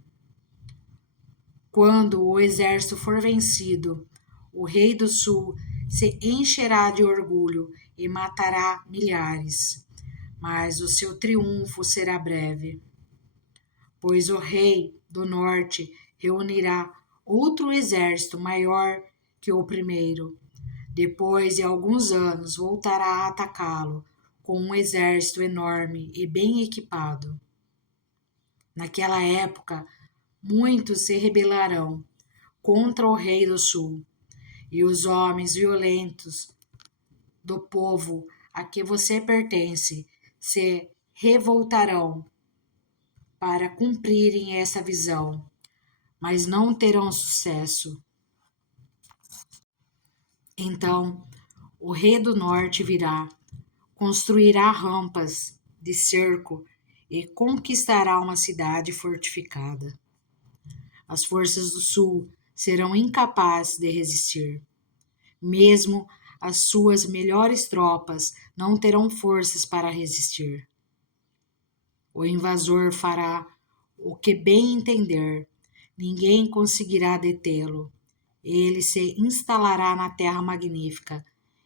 Quando o exército for vencido, o rei do sul se encherá de orgulho e matará milhares, mas o seu triunfo será breve, pois o rei do norte reunirá outro exército maior que o primeiro. Depois de alguns anos, voltará a atacá-lo com um exército enorme e bem equipado. Naquela época, muitos se rebelarão contra o rei do sul, e os homens violentos do povo a que você pertence se revoltarão para cumprirem essa visão, mas não terão sucesso. Então, o rei do norte virá, construirá rampas de cerco e conquistará uma cidade fortificada. As forças do sul serão incapazes de resistir. Mesmo as suas melhores tropas não terão forças para resistir. O invasor fará o que bem entender. Ninguém conseguirá detê-lo. Ele se instalará na terra magnífica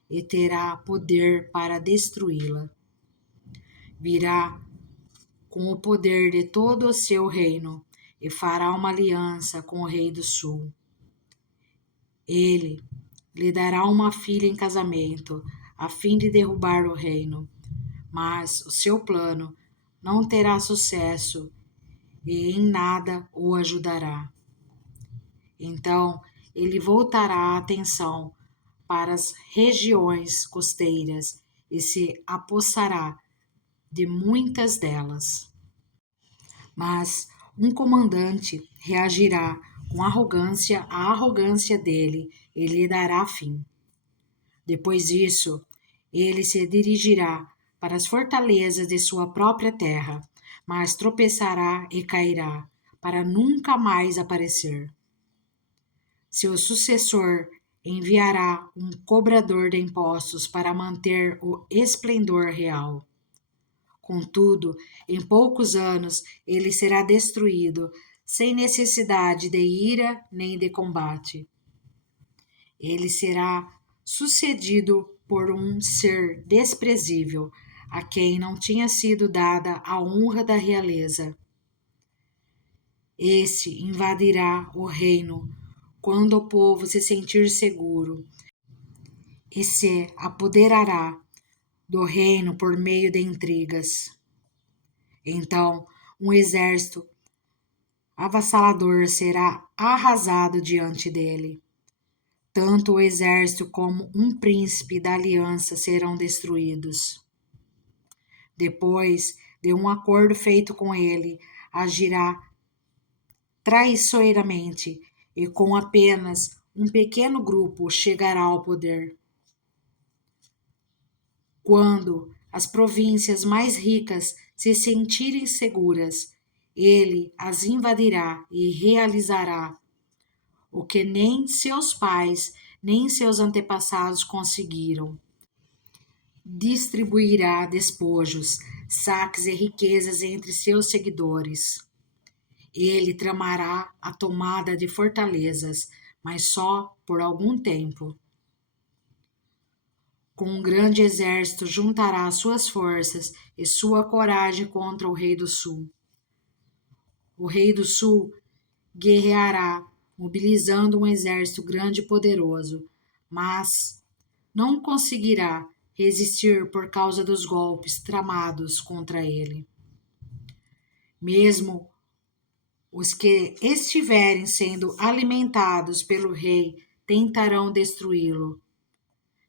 e terá poder para destruí-la. Virá com o poder de todo o seu reino e fará uma aliança com o rei do sul. Ele lhe dará uma filha em casamento, a fim de derrubar o reino. Mas o seu plano não terá sucesso e em nada o ajudará. Então ele voltará a atenção para as regiões costeiras e se apossará de muitas delas. Mas um comandante reagirá com arrogância à arrogância dele e lhe dará fim. Depois disso, ele se dirigirá para as fortalezas de sua própria terra, mas tropeçará e cairá, para nunca mais aparecer. Seu sucessor enviará um cobrador de impostos para manter o esplendor real. Contudo, em poucos anos ele será destruído, sem necessidade de ira nem de combate. Ele será sucedido por um ser desprezível, a quem não tinha sido dada a honra da realeza. Este invadirá o reino quando o povo se sentir seguro e se apoderará do reino por meio de intrigas. Então, um exército avassalador será arrasado diante dele. Tanto o exército como um príncipe da aliança serão destruídos. Depois de um acordo feito com ele, agirá traiçoeiramente e com apenas um pequeno grupo chegará ao poder. Quando as províncias mais ricas se sentirem seguras, ele as invadirá e realizará o que nem seus pais nem seus antepassados conseguiram. Distribuirá despojos, saques e riquezas entre seus seguidores. Ele tramará a tomada de fortalezas, mas só por algum tempo. Com um grande exército juntará suas forças e sua coragem contra o rei do sul. O rei do sul guerreará, mobilizando um exército grande e poderoso, mas não conseguirá resistir por causa dos golpes tramados contra ele. Mesmo os que estiverem sendo alimentados pelo rei tentarão destruí-lo.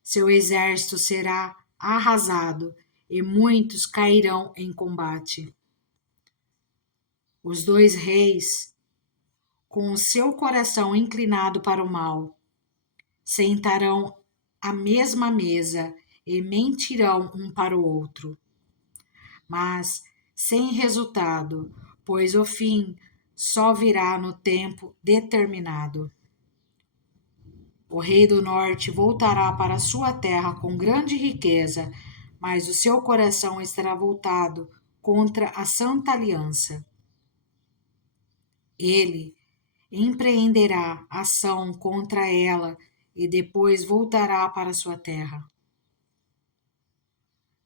Seu exército será arrasado e muitos cairão em combate. Os dois reis, com o seu coração inclinado para o mal, sentarão à mesma mesa e mentirão um para o outro. Mas sem resultado, pois o fim só virá no tempo determinado. O rei do norte voltará para sua terra com grande riqueza, mas o seu coração estará voltado contra a Santa Aliança. Ele empreenderá ação contra ela e depois voltará para sua terra.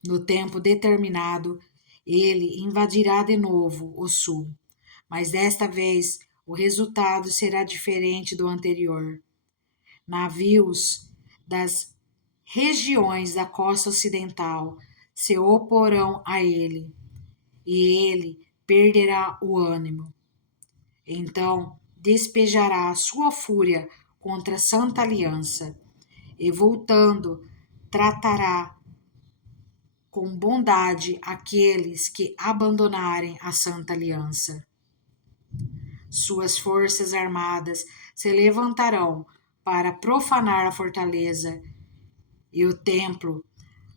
No tempo determinado, ele invadirá de novo o sul, mas desta vez o resultado será diferente do anterior. Navios das regiões da costa ocidental se oporão a ele, e ele perderá o ânimo. Então despejará a sua fúria contra a Santa Aliança, e voltando, tratará com bondade aqueles que abandonarem a Santa Aliança. Suas forças armadas se levantarão para profanar a fortaleza e o templo,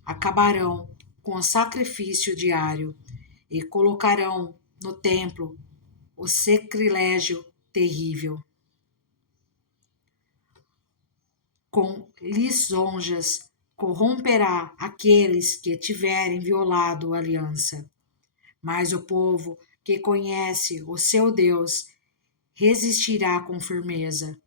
acabarão com o sacrifício diário e colocarão no templo o sacrilégio terrível. Com lisonjas corromperá aqueles que tiverem violado a aliança. Mas o povo que conhece o seu Deus resistirá com firmeza.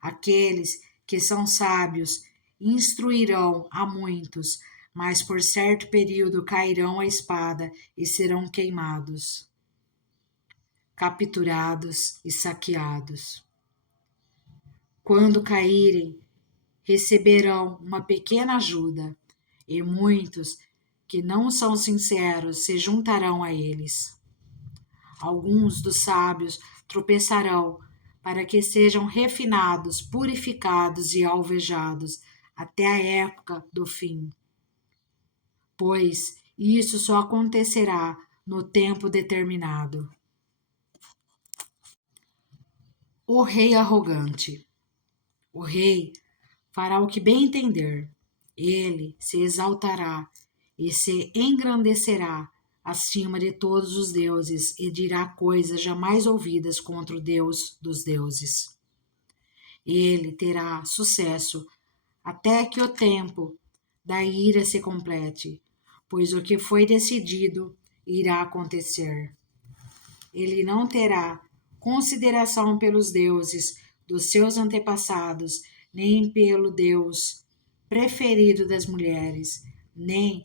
Aqueles que são sábios instruirão a muitos, mas por certo período cairão a espada e serão queimados, capturados e saqueados. Quando caírem, receberão uma pequena ajuda, e muitos que não são sinceros se juntarão a eles. Alguns dos sábios tropeçarão para que sejam refinados, purificados e alvejados até a época do fim. Pois isso só acontecerá no tempo determinado. O rei arrogante. O rei fará o que bem entender. Ele se exaltará e se engrandecerá acima de todos os deuses e dirá coisas jamais ouvidas contra o Deus dos deuses. Ele terá sucesso até que o tempo da ira se complete, pois o que foi decidido irá acontecer. Ele não terá consideração pelos deuses dos seus antepassados, nem pelo Deus preferido das mulheres, nem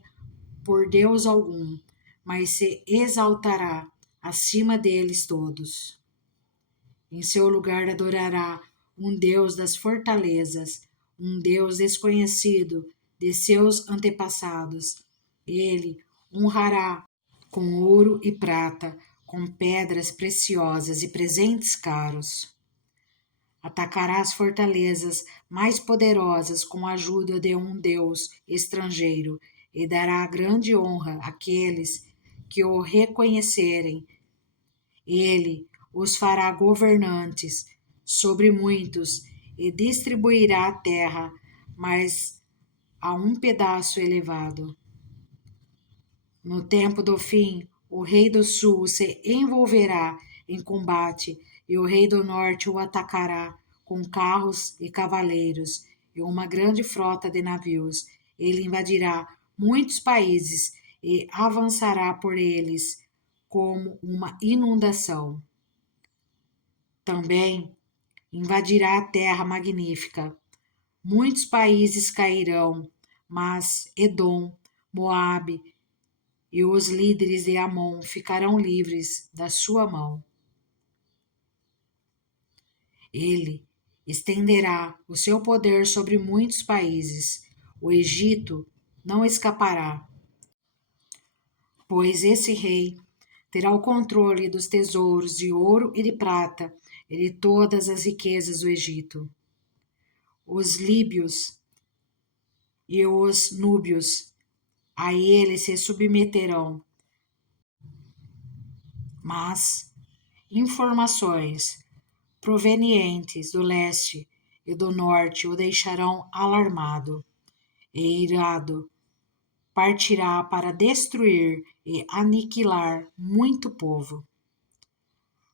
por Deus algum, mas se exaltará acima deles todos. Em seu lugar adorará um Deus das fortalezas, um Deus desconhecido de seus antepassados. Ele honrará com ouro e prata, com pedras preciosas e presentes caros. Atacará as fortalezas mais poderosas com a ajuda de um Deus estrangeiro e dará grande honra àqueles que o reconhecerem. Ele os fará governantes sobre muitos e distribuirá a terra, mas a um pedaço elevado. No tempo do fim, o rei do sul se envolverá em combate e o rei do norte o atacará com carros e cavaleiros e uma grande frota de navios. Ele invadirá muitos países e avançará por eles como uma inundação. Também invadirá a terra magnífica. Muitos países cairão, mas Edom, Moabe e os líderes de Amon ficarão livres da sua mão. Ele estenderá o seu poder sobre muitos países. O Egito não escapará, pois esse rei terá o controle dos tesouros de ouro e de prata e de todas as riquezas do Egito. Os líbios e os núbios a ele se submeterão, mas informações provenientes do leste e do norte o deixarão alarmado e irado. Partirá para destruir e aniquilar muito povo.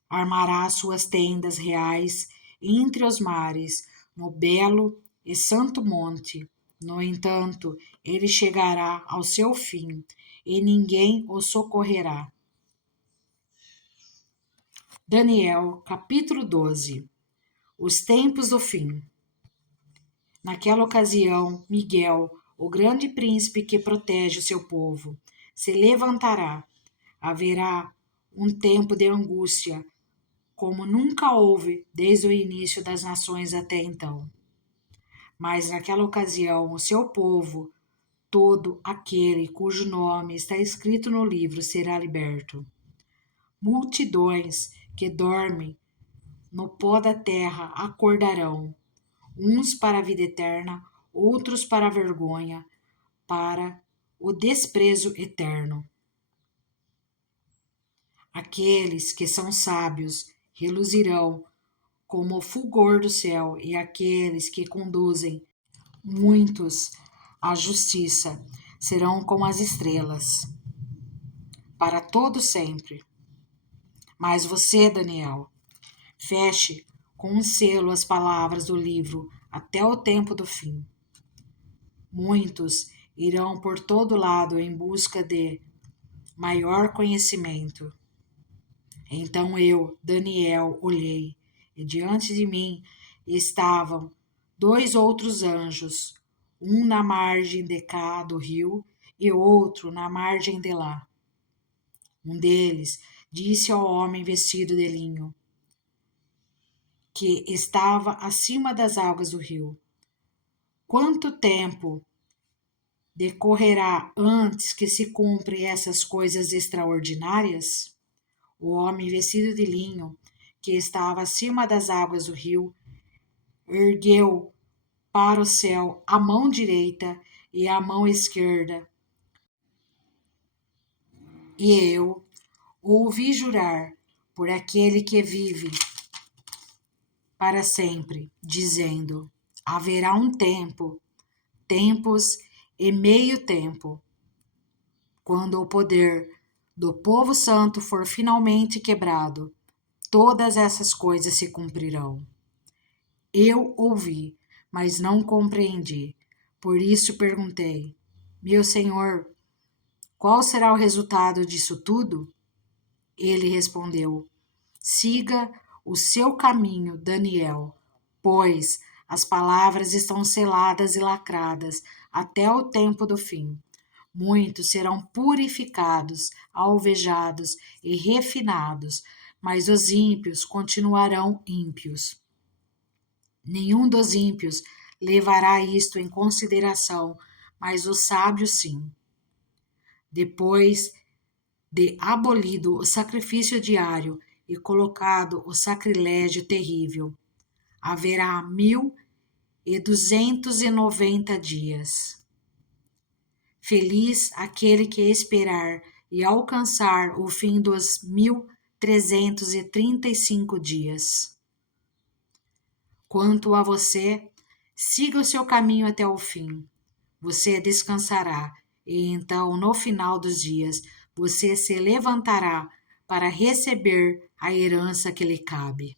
Armará suas tendas reais entre os mares, no belo e santo monte. No entanto, ele chegará ao seu fim, e ninguém o socorrerá. Daniel, capítulo 12. Os tempos do fim. Naquela ocasião, Miguel, o grande príncipe que protege o seu povo, se levantará. Haverá um tempo de angústia, como nunca houve desde o início das nações até então. Mas naquela ocasião, o seu povo, todo aquele cujo nome está escrito no livro, será liberto. Multidões que dormem no pó da terra acordarão, uns para a vida eterna, outros para a vergonha, para o desprezo eterno. Aqueles que são sábios reluzirão como o fulgor do céu, e aqueles que conduzem muitos à justiça serão como as estrelas, para todo sempre. Mas você, Daniel, feche com um selo as palavras do livro até o tempo do fim. Muitos irão por todo lado em busca de maior conhecimento. Então eu, Daniel, olhei, e diante de mim estavam 2 outros anjos, um na margem de cá do rio e outro na margem de lá. Um deles disse ao homem vestido de linho, que estava acima das águas do rio: quanto tempo decorrerá antes que se cumprem essas coisas extraordinárias? O homem vestido de linho, que estava acima das águas do rio, ergueu para o céu a mão direita e a mão esquerda, e eu ouvi jurar por aquele que vive para sempre, dizendo: haverá um tempo, tempos e meio tempo, quando o poder do povo santo for finalmente quebrado, todas essas coisas se cumprirão. Eu ouvi, mas não compreendi. Por isso perguntei: meu Senhor, qual será o resultado disso tudo? Ele respondeu: siga o seu caminho, Daniel, pois as palavras estão seladas e lacradas até o tempo do fim. Muitos serão purificados, alvejados e refinados, mas os ímpios continuarão ímpios. Nenhum dos ímpios levará isto em consideração, mas os sábios sim. Depois de abolido o sacrifício diário e colocado o sacrilégio terrível, haverá 1.290 dias. Feliz aquele que esperar e alcançar o fim dos 1.335 dias. Quanto a você, siga o seu caminho até o fim. Você descansará, e então, no final dos dias, você se levantará para receber a herança que lhe cabe.